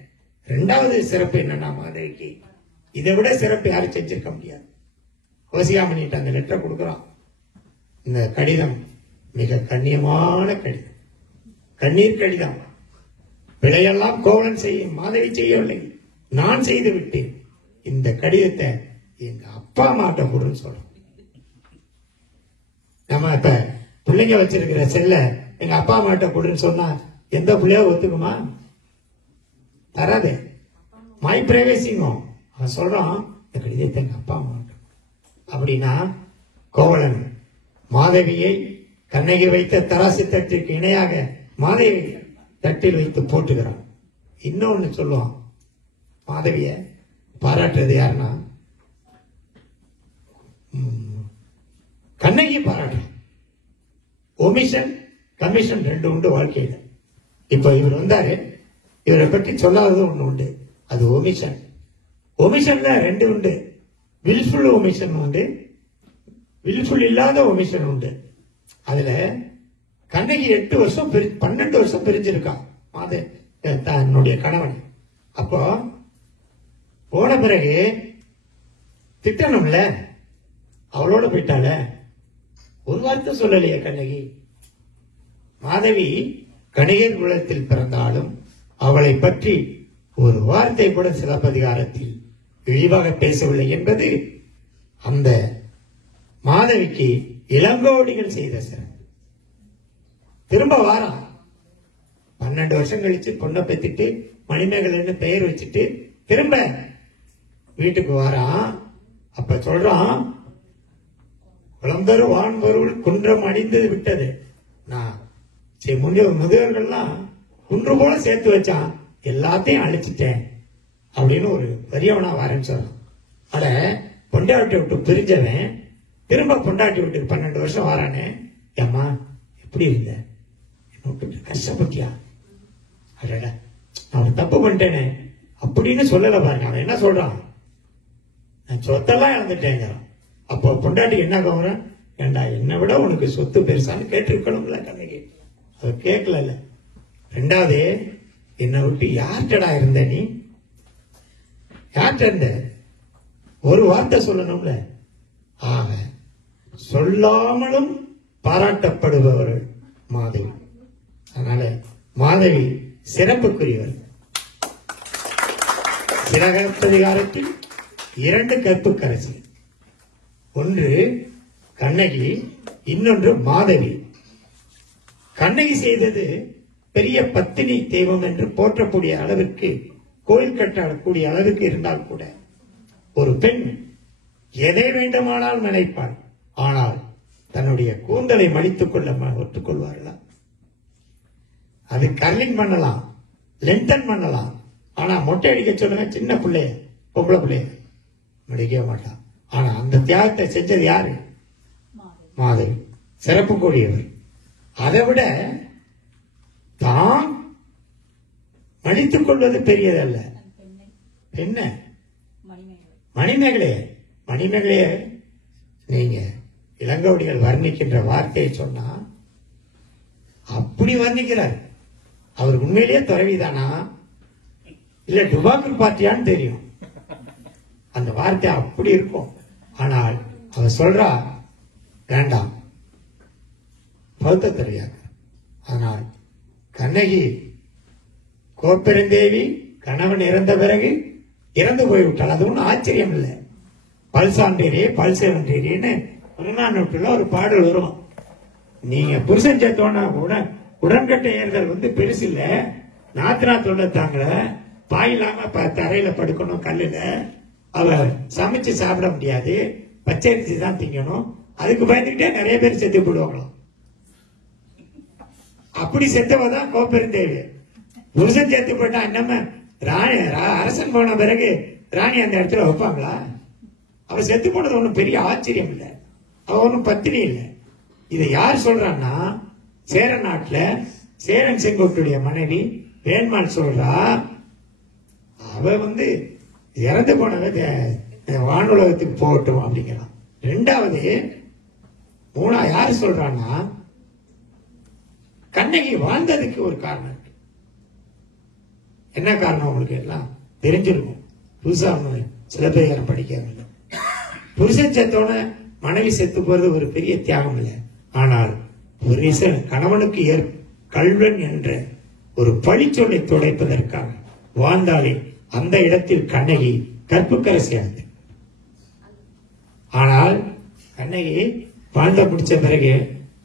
2வது சிறப்பு என்னன்னா, மாதவிக்கு இதை விட சிறப்பு யாரும் செஞ்சிருக்க முடியாது. கோசியாமணிட்டு அந்த லெட்டரை கொடுக்குறான். இந்த கடிதம் மிக கண்ணியமான கடிதம், கண்ணீர் கடிதம். பிழையெல்லாம் கோவலன் செய்யும், மாதவி செய்யவில்லை, நான் செய்து விட்டேன். இந்த கடிதத்தை எங்க அப்பா அம்மாட்ட கொடுன்னு சொல்றோம். நம்ம இப்ப பிள்ளைங்க வச்சிருக்கிற செல்ல எங்க அப்பா அம்மாட்ட கொடுன்னு சொன்னா எந்த பிள்ளையோ ஒத்துக்குமா? தராது. மை பிரைவேசிங்கும் அவன் சொல்றான், இந்த கடிதத்தை எங்க அப்பா அம்மாட்ட. அப்படின்னா கோவலன் மாதவியை கண்ணகி வைத்த தராசு தட்டிற்கு இணையாக மாதவி தட்டில் வைத்து போட்டுகிறான். இன்னொன்னு சொல்லுவான், மாதவிய பாராட்டுறது யாருன்னா கண்ணகி பாராட்டு. ஒமிஷன் கமிஷன் 2 உண்டு வாழ்க்கையில. இப்ப இவர் வந்தாரு, இவரை பற்றி சொல்லாதது ஒண்ணு உண்டு, அது ஒமிஷன். ஒமிஷன்ல 2 உண்டு. வில்ஃபுல் ஒமிஷன் உண்டு, வில்ஃபுல் இல்லாத ஒமிஷன் உண்டு. அதுல கண்ணகி 8 வருஷம் 12 வருஷம் பிரிஞ்சிருக்கான் தன்னுடைய கணவன். அப்போ போன பிறகு திட்டணும்ல, அவளோட போயிட்டால, ஒரு வார்த்தை சொல்லலையே கண்ணகி. மாதவி கணிகர் குலத்தில் பிறந்தாலும் அவளை பற்றி ஒரு வார்த்தை கூட சிலப்பதிகாரத்தில் இழிவாக பேசவில்லை என்பது அந்த மாதவிக்கு இளங்கோடிகள் செய்த சிறப்பு. திரும்ப வாரா 12 வருஷம் கழிச்சு பொண்ணை பெத்திட்டு மணிமேகலைன்னு பெயர் வச்சுட்டு திரும்ப வீட்டுக்கு வாரான். அப்ப சொல்றான், குளம்பெரு வான்பொருள் குன்றம் அடிந்து விட்டது. நான் முதியவர்கள்லாம் குன்று போல சேர்த்து வச்சான், எல்லாத்தையும் அழிச்சிட்டேன் அப்படின்னு ஒரு பெரியவனா வரேன்னு சொல்றான். அட பொண்டாட்டி விட்டு பிரிஞ்சவன் திரும்ப பொண்டாட்டி விட்டு 12 வருஷம் வரானே, ஏம்மா எப்படி இருந்த, என்ன விட்டு கஷ்டப்பட்டியா, அடட நான் தப்பு பண்ணிட்டேனே அப்படின்னு சொல்லல பாருங்க. அவன் என்ன சொல்றான், நான் சொத்தெல்லாம் இழந்துட்டேங்கிறான். அப்போ பொண்டாட்டி என்ன கவனம், ஏண்டா என்னை விட உனக்கு சொத்து பெருசான்னு கேட்டிருக்கணும்ல கண்ணகி. அது கேட்கல. 2வது என்னை விட்டு யார்கிட்டடா இருந்த நீ? யார்கிட்ட இருந்த? ஒரு வார்த்தை சொல்லணும்ல. ஆக சொல்லாமலும் பாராட்டப்படுபவர்கள் மாதவி. அதனால மாதவி சிறப்புக்குரியவர். சிறகப்பதிகாரத்தில் 2 கற்புக்கரசி, ஒன்று கண்ணகி, இன்னொன்று மாதவி. கண்ணகி செய்தது பெரிய பத்தினி தெய்வம் என்று போற்றக்கூடிய அளவிற்கு, கோயில் கட்டக்கூடிய அளவிற்கு இருந்தால் கூட ஒரு பெண் எதை வேண்டுமானால் நினைப்பாள். ஆனால் தன்னுடைய கூந்தலை மடித்துக் கொள்ள ஒத்துக்கொள்வார்களா? அது கர்லிங் பண்ணலாம், லென்டன் பண்ணலாம். ஆனா மொட்டை அடிக்க சொல்லுங்க, சின்ன பிள்ளைய, பொம்பளை பிள்ளைய மடிக்க மாட்டான். ஆனா அந்த தியாகத்தை செஞ்சது யாரு? மாதவி. சிறப்பு கூடியவர். அதை விட தான் மடித்துக் கொள்வது பெரியதல்ல. என்ன மணிமேகலைய, மணிமேகலைய நீங்க இளங்கோவடிகள் வர்ணிக்கின்ற வார்த்தையை சொன்னா அப்படி வர்ணிக்கிறார். அவர் உண்மையிலேயே துறவிதானா இல்ல டுபாக்கு பார்ட்டியான்னு தெரியும். அந்த வார்த்தை அப்படி இருக்கும். ஆனால் அவர் சொல்றா வேண்டாம், பௌத்த துறவியாக. ஆனால் கண்ணகி கோப்பெருந்தேவி கணவன் இறந்த பிறகு இறந்து போய்விட்டாள். அது ஒன்றும் ஆச்சரியம் இல்லை. பல்சாண்டேரி பல்சேவண்டேரின்னு 1 ஒரு பாடல் வரும். நீங்க புருஷன் சேர்த்தோன்னா உடன்கட்டை ஏறுதல் பெருசு இல்ல. நாத்தனா தொண்டத்தாங்கள பாய் இல்லாம தரையில படுக்கணும், கல்லுல. அவ சமைச்சு சாப்பிட முடியாது, பச்சரிசி தான் திங்கணும். அதுக்கு பயந்துகிட்டே நிறைய பேர் செத்து போடுவாங்களாம். அப்படி செத்தவதான் கோப்பெருந்தேவி. புருஷன் சேர்த்து போட்டா நம்ம ராணி, அரசன் போன பிறகு ராணி அந்த இடத்துல வைப்பாங்களா? அவ செத்து போனது ஒண்ணும் பெரிய ஆச்சரியம் இல்லை. அவ ஒன்னும் பத்தினி இல்லை. இதை யார் சொல்றான்னா, சேர நாட்டுல சேரன் செங்கோட்டுடைய மனைவி வேண்மாள் சொல்றா. அவ இறந்து போனவ வானுலகத்துக்கு போகட்டும் அப்படிங்கிறான். 2வது யாரு சொல்றான்னா, கண்ணகி வாழ்ந்ததுக்கு ஒரு காரணம் இருக்கு. என்ன காரணம் உங்களுக்கு எல்லாம் தெரிஞ்சிருக்கும். புதுசா சிலப்பதிகாரம் படிக்காம. புருஷன் செத்தோட மனைவி செத்து போறது ஒரு பெரிய தியாகம் இல்லை. ஆனால் புருஷன் கணவனுக்கு கல்வன் என்ற ஒரு பழிச்சொல்லை துடைப்பதற்காக வாழ்ந்தாலே அந்த இடத்தில் கண்ணகி கற்புக்கரசியானது. ஆனால் கண்ணகி வாழ்ந்த முடிச்ச பிறகு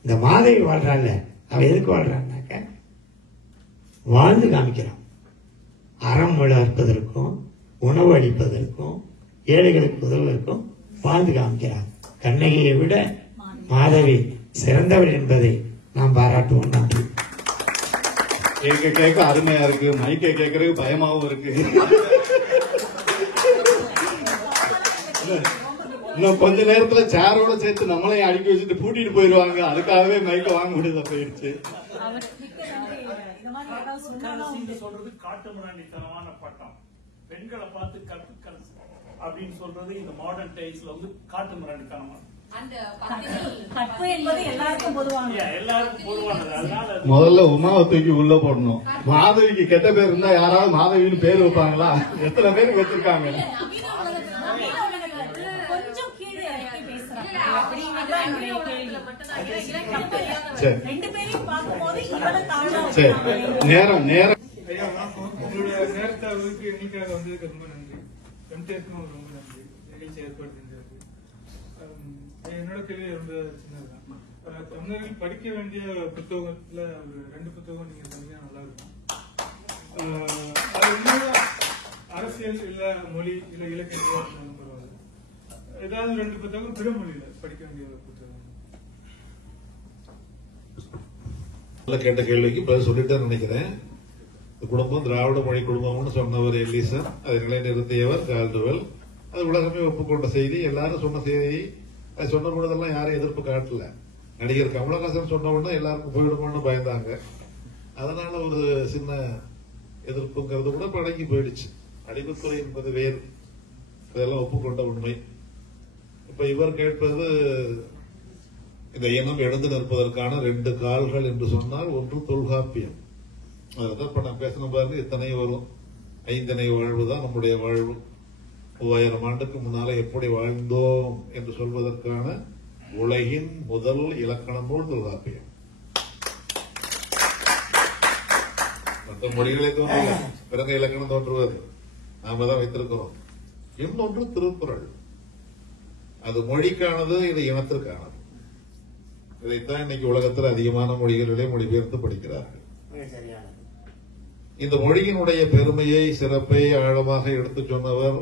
இந்த மாதவி வாழ்றாள். அவ எதுக்கு வாழ்றான்னாக்க வாழ்ந்து காமிக்கிறான். அறம் வளர்ப்பதற்கும் உணவு அளிப்பதற்கும் ஏழைகளுக்கு உதவுவதற்கும் வாழ்ந்து காமிக்கிறான். கண்ணகியை விட மாதவி சிறந்தவள் என்பதை நாம் பாராட்டுவோம். நன்றி. கேட்க கேட்க அருமையா இருக்கு. மைக்கை கேட்கறதுக்கு பயமாவும் இருக்கு. இன்னும் கொஞ்ச நேரத்துல சேரோட சேர்த்து நம்மளையும் அடுக்கி வச்சுட்டு பூட்டிட்டு போயிருவாங்க. அதுக்காகவே மைக்க வாங்க முடியல போயிடுச்சு. சொல்றது காட்டு மிராண்டித்தனமான பட்டம். பெண்களை பார்த்து கற்புக்கரசி அப்படின்னு சொல்றது இந்த மாடர்ன் டைஸ்ல காட்டு மிராண்டித்தனமான. முதல்ல உமாவை தூக்கி உள்ள போடணும். மாதவிக்கு கெட்ட பேர் இருந்தா யாராவது மாதவின்னு பேர் வைப்பாங்களா? எத்தனை பேர் வச்சிருக்காங்க? சரி, நேரம் நேரம். உங்களுடைய நேரத்தை எண்ணிக்காக வந்ததுக்கு ரொம்ப நன்றி. ரொம்ப நன்றி. நிகழ்ச்சி ஏற்பாடு செஞ்சது. என்னோட கேள்வி ரொம்ப சின்னதுதான். தமிழர்கள் படிக்க வேண்டிய புத்தகத்துல ஒரு 2 புத்தகம் நீங்க சொன்னீங்கன்னா நல்லா இருக்கும். அது அரசியல் இல்ல மொழி இல்ல இலக்கியம் பரவாயில்ல. ஏதாவது 2 புத்தகம் பிற மொழியில படிக்க வேண்டிய புத்தகம். கேட்ட கேள்விக்கு பதில் சொல்லிட்டேன்னு நினைக்கிறேன். குடும்பம் திராவிட மொழி குடும்பம்னு சொன்னவர் எல்லிசன், அதை நிலைநிறுத்தியவர் கால்டுவெல். அது உலகமே ஒப்புக்கொண்ட செய்தி. எல்லாரும் சொன்ன செய்தி. அது சொன்ன பொழுதெல்லாம் யாரும் எதிர்ப்பு காட்டல. நடிகர் கமலஹாசன் சொன்ன உடனே எல்லாருக்கும் போயிடுமோன்னு பயந்தாங்க. அதனால ஒரு சின்ன எதிர்ப்புங்கிறது கூட பழங்கி போயிடுச்சு. அடிமைத்துறை என்பது வேறு, இதெல்லாம் ஒப்புக்கொண்ட உண்மை. இப்ப இவர் கேட்பது இந்த இனம் எழுந்து நிற்பதற்கான 2 கால்கள் என்று சொன்னால், ஒன்று தொல்காப்பியம், அதுதான் இப்ப நான் பேசின பாருங்க இத்தனை வரும். 5 வாழ்வு தான் நம்முடைய வாழ்வு. 3000 ஆண்டுக்கு முன்னால எப்படி வாழ்ந்தோம் என்று சொல்வதற்கான உலகின் முதல் இலக்கண நூல் தொல்காப்பியம். மற்ற மொழிகளே தோன்றல, பிறந்த இலக்கணம் தோன்றுவது நாம தான் வைத்திருக்கிறோம். இன்னொன்று திருக்குறள். அது மொழிக்கானது, இது இனத்திற்கானது. இதைத்தான் இன்னைக்கு உலகத்தில் அதிகமான மொழிகளிலே மொழிபெயர்த்து படிக்கிறார்கள். இந்த மொழியினுடைய பெருமையை, சிறப்பை ஆழமாக எடுத்துச் சொன்னவர்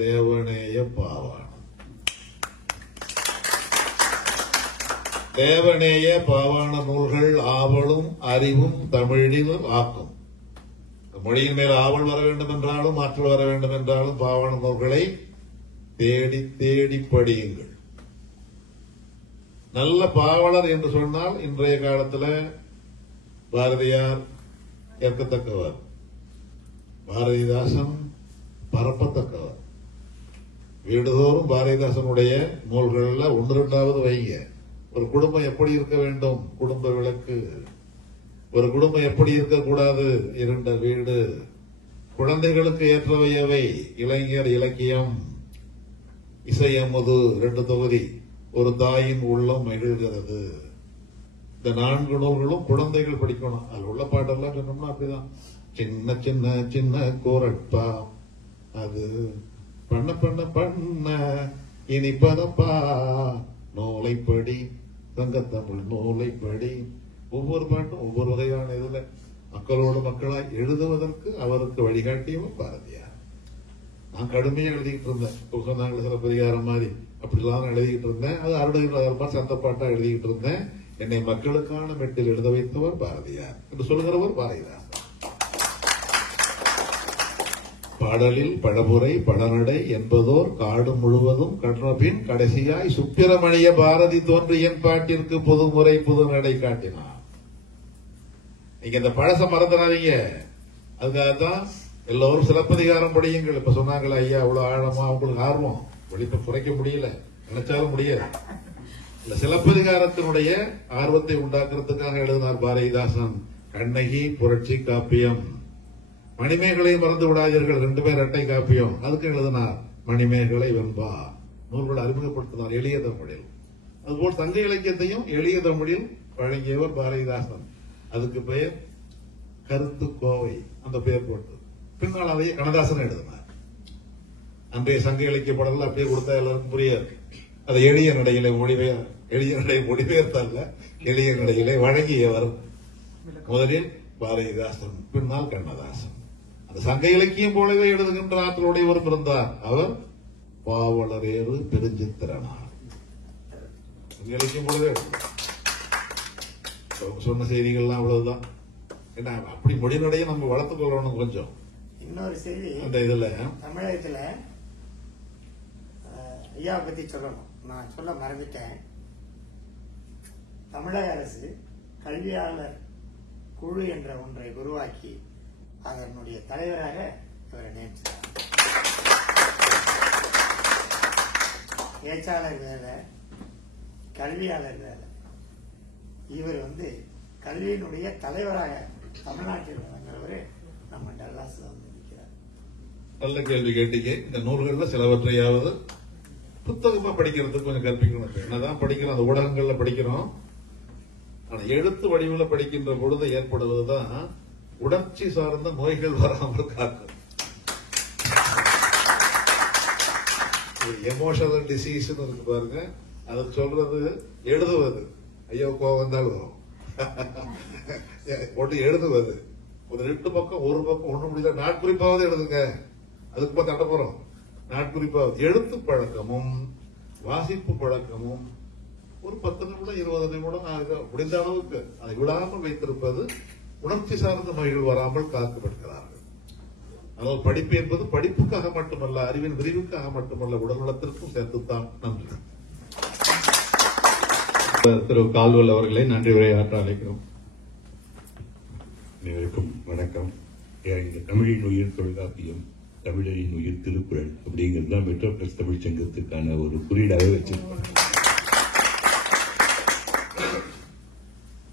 தேவநேய பாவாணர். தேவநேய பாவாண நூல்கள் ஆவலும் அறிவும் தமிழில் ஆக்கும். மொழியின் மேல் ஆவல் வர வேண்டும் என்றாலும், ஆற்றல் வர வேண்டும் என்றாலும் பாவாண நூல்களை தேடி தேடி படியுங்கள். நல்ல பாவலர் என்று சொன்னால் இன்றைய காலத்தில் பாரதியார் ஏற்கத்தக்கவர், பாரதிதாசன் பரப்பத்தக்கவர். வீடுதோறும் பாரதிதாசனுடைய நூல்கள்ல 1-2வது வைங்க. ஒரு குடும்பம் எப்படி இருக்க வேண்டும், குடும்ப விளக்கு. ஒரு குடும்பம் எப்படி இருக்கக்கூடாது, இருண்ட வீடு. குழந்தைகளுக்கு ஏற்றவை எவை, இளைஞர் இலக்கியம், இசையமுது 2 தொகுதி, ஒரு தாயின் உள்ளம் மகிழ்கிறது. இந்த 4 நூல்களும் குழந்தைகள் படிக்கணும். அதில் உள்ள பாட்டெல்லாம் சொன்னோம்னா அப்படிதான். சின்ன சின்ன சின்ன கோரட்பா, அது பண்ண பண்ண பண்ண இனிப்பதப்பா, நூலைப்படி தங்கத்தமிழ் நூலைப்படி. ஒவ்வொரு பாட்டும் ஒவ்வொரு வகையான இதுல மக்களோடு மக்களாய் எழுதுவதற்கு அவருக்கு வழிகாட்டியவர் பாரதியார். நான் கடுமையா எழுதிக்கிட்டு இருந்தேன். சொன்னாங்க சிலப்பதிகாரம் மாதிரி அப்படிலாம் எழுதிக்கிட்டு இருந்தேன். அது அருடுகிற சந்த பாட்டா எழுதிக்கிட்டு இருந்தேன். என்னை மக்களுக்கான மெட்டில் எழுத வைத்தவர் பாரதியார் என்று சொல்கிறவர் பாரதிதாசன். பாடலில் பழமுறை பழநடை என்பதோர் காடு முழுவதும் கற்றபின் கடைசியாய் சுப்பிரமணிய பாரதி தோன்றியன் பாட்டிற்கு புதுமுறை புதுநடை காட்டினார். நீங்க இந்த பழசம் மறந்துடாதீங்க. அதுக்காகத்தான் எல்லோரும் சிலப்பதிகாரம் படியுங்கள். இப்ப சொன்னாங்களே ஐயா அவ்வளவு ஆழமா, அவங்களுக்கு ஆர்வம் வெளிப்ப குறைக்க முடியல, நினைச்சாலும் முடியாது. இல்ல, சிலப்பதிகாரத்தினுடைய ஆர்வத்தை உண்டாக்குறதுக்காக எழுதினார் பாரதிதாசன் கண்ணகி புரட்சி காப்பியம். மணிமேகலை மறந்து விடாதீர்கள், 2 பேர் இரட்டை காப்பியம். அதுக்கு எழுதினார் மணிமேகலை வெண்பா. நூல்களை அறிமுகப்படுத்தினார் எளிய தமிழில். அதுபோல் சங்க இலக்கியத்தையும் எளிய தமிழில் வழங்கியவர் பாரதிதாசன். அதுக்கு பெயர் கருத்து கோவை, அந்த பெயர் போட்டு. பின்னால் அதையே கண்ணதாசன் எழுதினார். அன்றைய சங்க இலக்கிய பாடல்கள் அப்படியே கொடுத்தா எல்லாருக்கும் புரியாது. அதை எளிய நடையிலே மொழிபெயர்த்தல்ல, எளிய நடையிலே வழங்கியவர் முதலில் பாரதிதாசன், பின்னால் கண்ணதாசன். அந்த சங்க இலக்கியம் போலவே எழுதுகின்ற ஆற்றலுடையவரும் இருந்தார். அவர் பாவலரேறு பெருஞ்சித்திரனார். சங்க இலக்கியம் போலவே சொன்ன செய்திகள்லாம் அவ்வளவுதான். என்ன அப்படி மொழிநடையை நம்ம வளர்த்துக் கொள்ளணும் கொஞ்சம். இன்னொரு செய்தி அந்த இதுல தமிழகத்துல ஐயா பத்தி சொல்லணும், நான் சொல்ல மறந்துட்டேன். தமிழக அரசு கல்வியாளர் குழு என்ற ஒன்றை உருவாக்கி அதனுடைய தலைவராக இவரை நியமிச்சார். பேச்சாளர் வேலை, கல்வியாளர் வேலை. இவர் கல்வியினுடைய தலைவராக தமிழ்நாட்டில் வந்தவர் நம்ம டல்லாஸ் வந்து நிற்கிறார். நல்ல கேள்வி கேட்டீங்க. இந்த நூல்கள்ல சிலவற்றையாவது புத்தகமா படிக்கிறதுக்கு கொஞ்சம் கற்பிக்கணும். என்னதான் படிக்கிறோம், அந்த ஊடகங்கள்ல படிக்கிறோம். ஆனா எழுத்து வடிவில் படிக்கின்ற பொழுது ஏற்படுவதுதான் உணர்ச்சி சார்ந்த நோய்கள் வராமல் காக்கும். எமோஷனல் டிசீஸ் இருக்கு பாருங்க, அதை சொல்றது எழுதுவது. ஐயோ கோவம் வந்தாலும் ஒன்று எழுதுவது. ஒரு 2 பக்கம், ஒரு பக்கம் ஒண்ணு முடியல, நாட்குறிப்பாவது எழுதுங்க. அதுக்கு தட்ட போறோம். நாட்குறிப்பாவது எழுத்து பழக்கமும் வாசிப்பு பழக்கமும் ஒரு 10 நிமிடம் 20 நிமிடம் முடிந்த அளவுக்கு அதை விடாமல் வைத்திருப்பது உணர்ச்சி சார்ந்த நோய்கள் வராமல் காக்கப்படுகிறார்கள். அதாவது படிப்பு என்பது படிப்புக்காக மட்டுமல்ல, அறிவின் விரிவுக்காக மட்டுமல்ல, உடல்நலத்திற்கும் சேர்த்துத்தான். நன்றி. திரு கால்வல் அவர்களை நன்றி உரையாற்ற அழைக்கிறோம். அனைவருக்கும் வணக்கம். இந்த தமிழின் உயிர் தொல்காப்பியம், தமிழரின் உயிர் திருக்குறள் அப்படிங்கிறது தான் மெட்ரோ பிளஸ் தமிழ் சங்கத்துக்கான ஒரு குறியீடாக வச்சிருக்கோம்.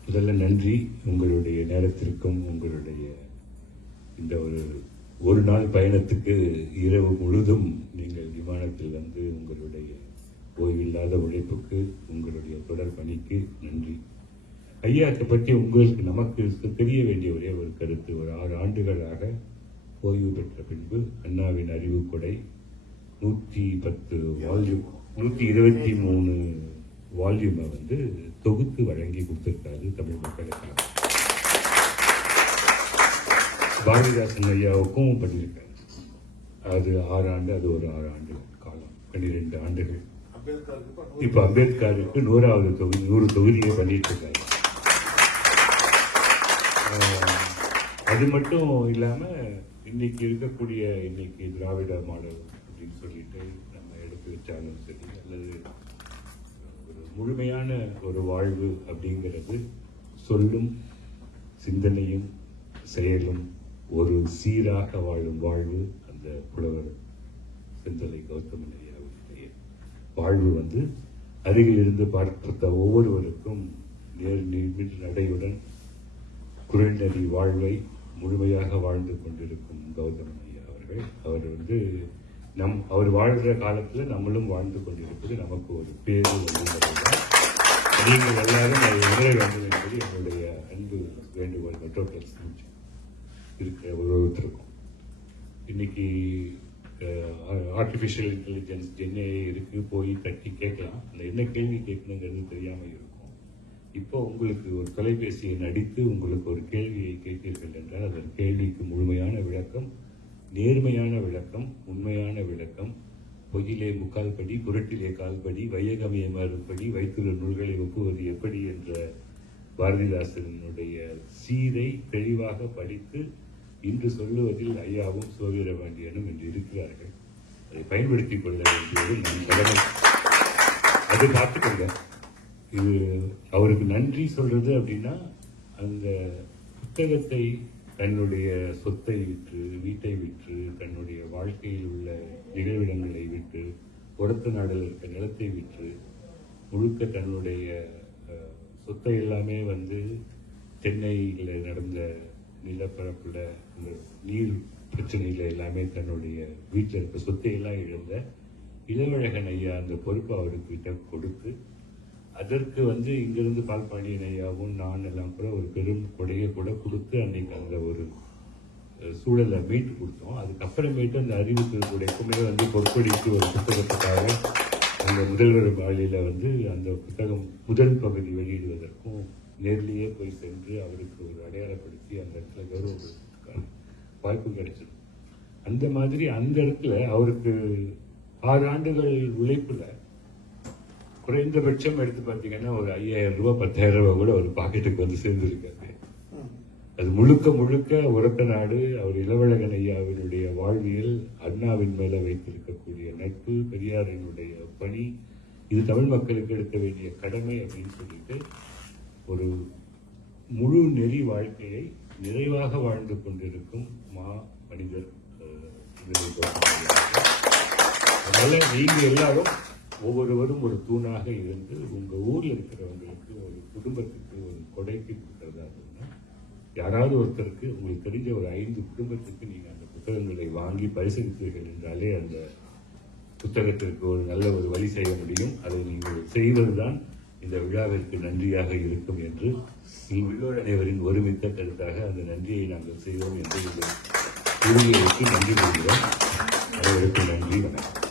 முதல்ல நன்றி. உங்களுடைய நேரத்திற்கும் உங்களுடைய இந்த ஒரு நாள் பயணத்துக்கு இரவு முழுதும் நீங்கள் விமானத்தில் வந்து உங்களுடைய ஓய்வில்லாத உழைப்புக்கு, உங்களுடைய தொடர் பணிக்கு நன்றி. ஐயாத்தை பற்றி உங்களுக்கு நமக்கு தெரிய வேண்டிய ஒரே ஒரு கருத்து, ஒரு 6 ஆண்டுகளாக ஓய்வு பெற்ற பின்பு அண்ணாவின் அறிவு கொடை 110 வால்யூம் 123 வால்யூமை வந்து தொகுத்து வழங்கி கொடுத்திருக்காரு தமிழ் மக்களுக்காக. பாரதிதாசன் ஐயாவுக்கும் பண்ணியிருக்காரு. அது 6 ஆண்டு, அது ஒரு 6 ஆண்டு காலம், 12 ஆண்டுகள். இப்ப அம்பேத்கருக்கு 100வது தொகுதி 100 தொகுதியை பண்ணிட்டு இருக்காரு. அது மட்டும் இல்லாம இன்னைக்கு திராவிட மாடல் அப்படின்னு சொல்லிட்டு நம்ம எடுத்து வச்சாலும் சரி, அல்லது ஒரு முழுமையான ஒரு வாழ்வு அப்படிங்கிறது சொல்லும் சிந்தனையும் செயலும் ஒரு சீராக வாழும் வாழ்வு அந்த புலவர் செந்தலை கௌதமன் ஐயாவுடைய வாழ்வு வந்து அருகில் இருந்து பார்த்த ஒவ்வொருவருக்கும் நேர் நடையுடன் குரல்நெறி வாழ்வை முழுமையாக வாழ்ந்து கொண்டிருக்கும் கௌதமன் ஐயா அவர்கள். அவர் வந்து அவர் வாழ்கிற காலத்துல நம்மளும் வாழ்ந்து கொண்டிருப்பது நமக்கு ஒரு பேரு அப்படிங்கிறதுதான். நீங்கள் எல்லாரும் அதை உணர வேண்டும் என்பது என்னுடைய அன்பு வேண்டுகோள். மெட்ரோபிளஸ் இருக்கிற ஒருத்தருக்கும் இன்னைக்கு ஆர்டிபிஷியல் இன்டெலிஜென்ஸ் ஜென்ஏ இருக்கு, போய் தட்டி கேட்கலாம். அந்த என்ன கேள்வி கேட்கணுங்கிறது தெரியாம இருக்கும். இப்போ உங்களுக்கு ஒரு தொலைபேசியை அடித்து உங்களுக்கு ஒரு கேள்வியை கேட்பீர்கள் என்றால் அதன் கேள்விக்கு முழுமையான விளக்கம், நேர்மையான விளக்கம், உண்மையான விளக்கம், பொய்யிலே 3/4 படி புரட்டிலே 1/4 படி வையகமே மறுபடி வைத்துள்ள நூல்களை ஒப்புவது எப்படி என்ற பாரதிதாசனுடைய சீரை தெளிவாக படித்து இன்று சொல்லுவதில் ஐயாவும் சிவவீரபாண்டியனும் இன்று இருக்கிறார்கள். அதை பயன்படுத்திக் கொள்ள வேண்டியது நம் கடமை. அது பார்த்துக்கொள்ள இது அவருக்கு நன்றி சொல்றது அப்படின்னா, அந்த புத்தகத்தை தன்னுடைய சொத்தை விற்று, வீட்டை விற்று, தன்னுடைய வாழ்க்கையில் உள்ள நிகழ்விடங்களை விற்று, ஒரத்த நாடில் இருக்க நிலத்தை விற்று, முழுக்க தன்னுடைய சொத்தை எல்லாமே வந்து சென்னையில் நடந்த நிலப்பரப்புல இந்த நீர் பிரச்சனையில எல்லாமே தன்னுடைய வீட்டில் இருக்க சொத்தை எல்லாம் இழந்த இளவழகன் ஐயா அந்த பொறுப்பு அவருக்கு கிட்ட கொடுத்து, அதற்கு வந்து இங்கிருந்து பால்பாண்டியன் ஐயாவும் நான் எல்லாம் கூட ஒரு பெரும் கொடையை கூட கொடுத்து அன்னைக்கு அந்த ஒரு சூழலை மீட்டு கொடுத்தோம். அதுக்கப்புறமேட்டு அந்த அறிவுக்கு எப்பவுமே வந்து பொற்கொடிக்கு ஒரு புத்தகத்துக்காக அந்த முதல்வர் வாயில வந்து அந்த புத்தகம் முதல் பகுதி வெளியிடுவதற்கும் நேர்லேயே போய் சென்று அவருக்கு ஒரு அடையாளப்படுத்தி அந்த இடத்துல கௌரவ வாய்ப்பு கிடைச்சது. அந்த மாதிரி அந்த இடத்துல அவருக்கு 6 ஆண்டுகள் உழைப்புல குறைந்தபட்சம் எடுத்து பார்த்தீங்கன்னா ஒரு 5,000 ரூபாய் 10,000 ரூபாய் கூட ஒரு பாக்கெட்டுக்கு வந்து சேர்ந்திருக்காரு. அது முழுக்க முழுக்க உரத்த நாடு, அவர் இளவழகன் ஐயாவினுடைய வாழ்வியல், அண்ணாவின் மேல வைத்திருக்கக்கூடிய நட்பு, பெரியாரினுடைய பணி, இது தமிழ் மக்களுக்கு எடுக்க வேண்டிய கடமை அப்படின்னு சொல்லிட்டு ஒரு முழு நெறி வாழ்க்கையை நிறைவாக வாழ்ந்து கொண்டிருக்கும் மனிதர். அதனால நீங்க எல்லாரும் ஒவ்வொருவரும் ஒரு தூணாக இருந்து உங்க ஊர்ல இருக்கிறவங்களுக்கு, ஒரு குடும்பத்துக்கு ஒரு கொடைக்கு கொடுக்கறதா இருந்தா, யாராவது ஒருத்தருக்கு உங்களுக்கு தெரிஞ்ச ஒரு 5 குடும்பத்துக்கு நீங்க அந்த புத்தகங்களை வாங்கி பரிசளித்தீர்கள் என்றாலே அந்த புத்தகத்திற்கு ஒரு நல்ல ஒரு வழி செய்ய முடியும். அதை நீங்கள் செய்வதுதான் இந்த விழாவிற்கு நன்றியாக இருக்கும் என்று உள்ளூர் அனைவரின் ஒருமித்த கருத்தாக அந்த நன்றியை நாங்கள் செய்வோம் என்று உறுதியை வைத்து நன்றி கூறுகிறோம். அனைவருக்கும் நன்றி, வணக்கம்.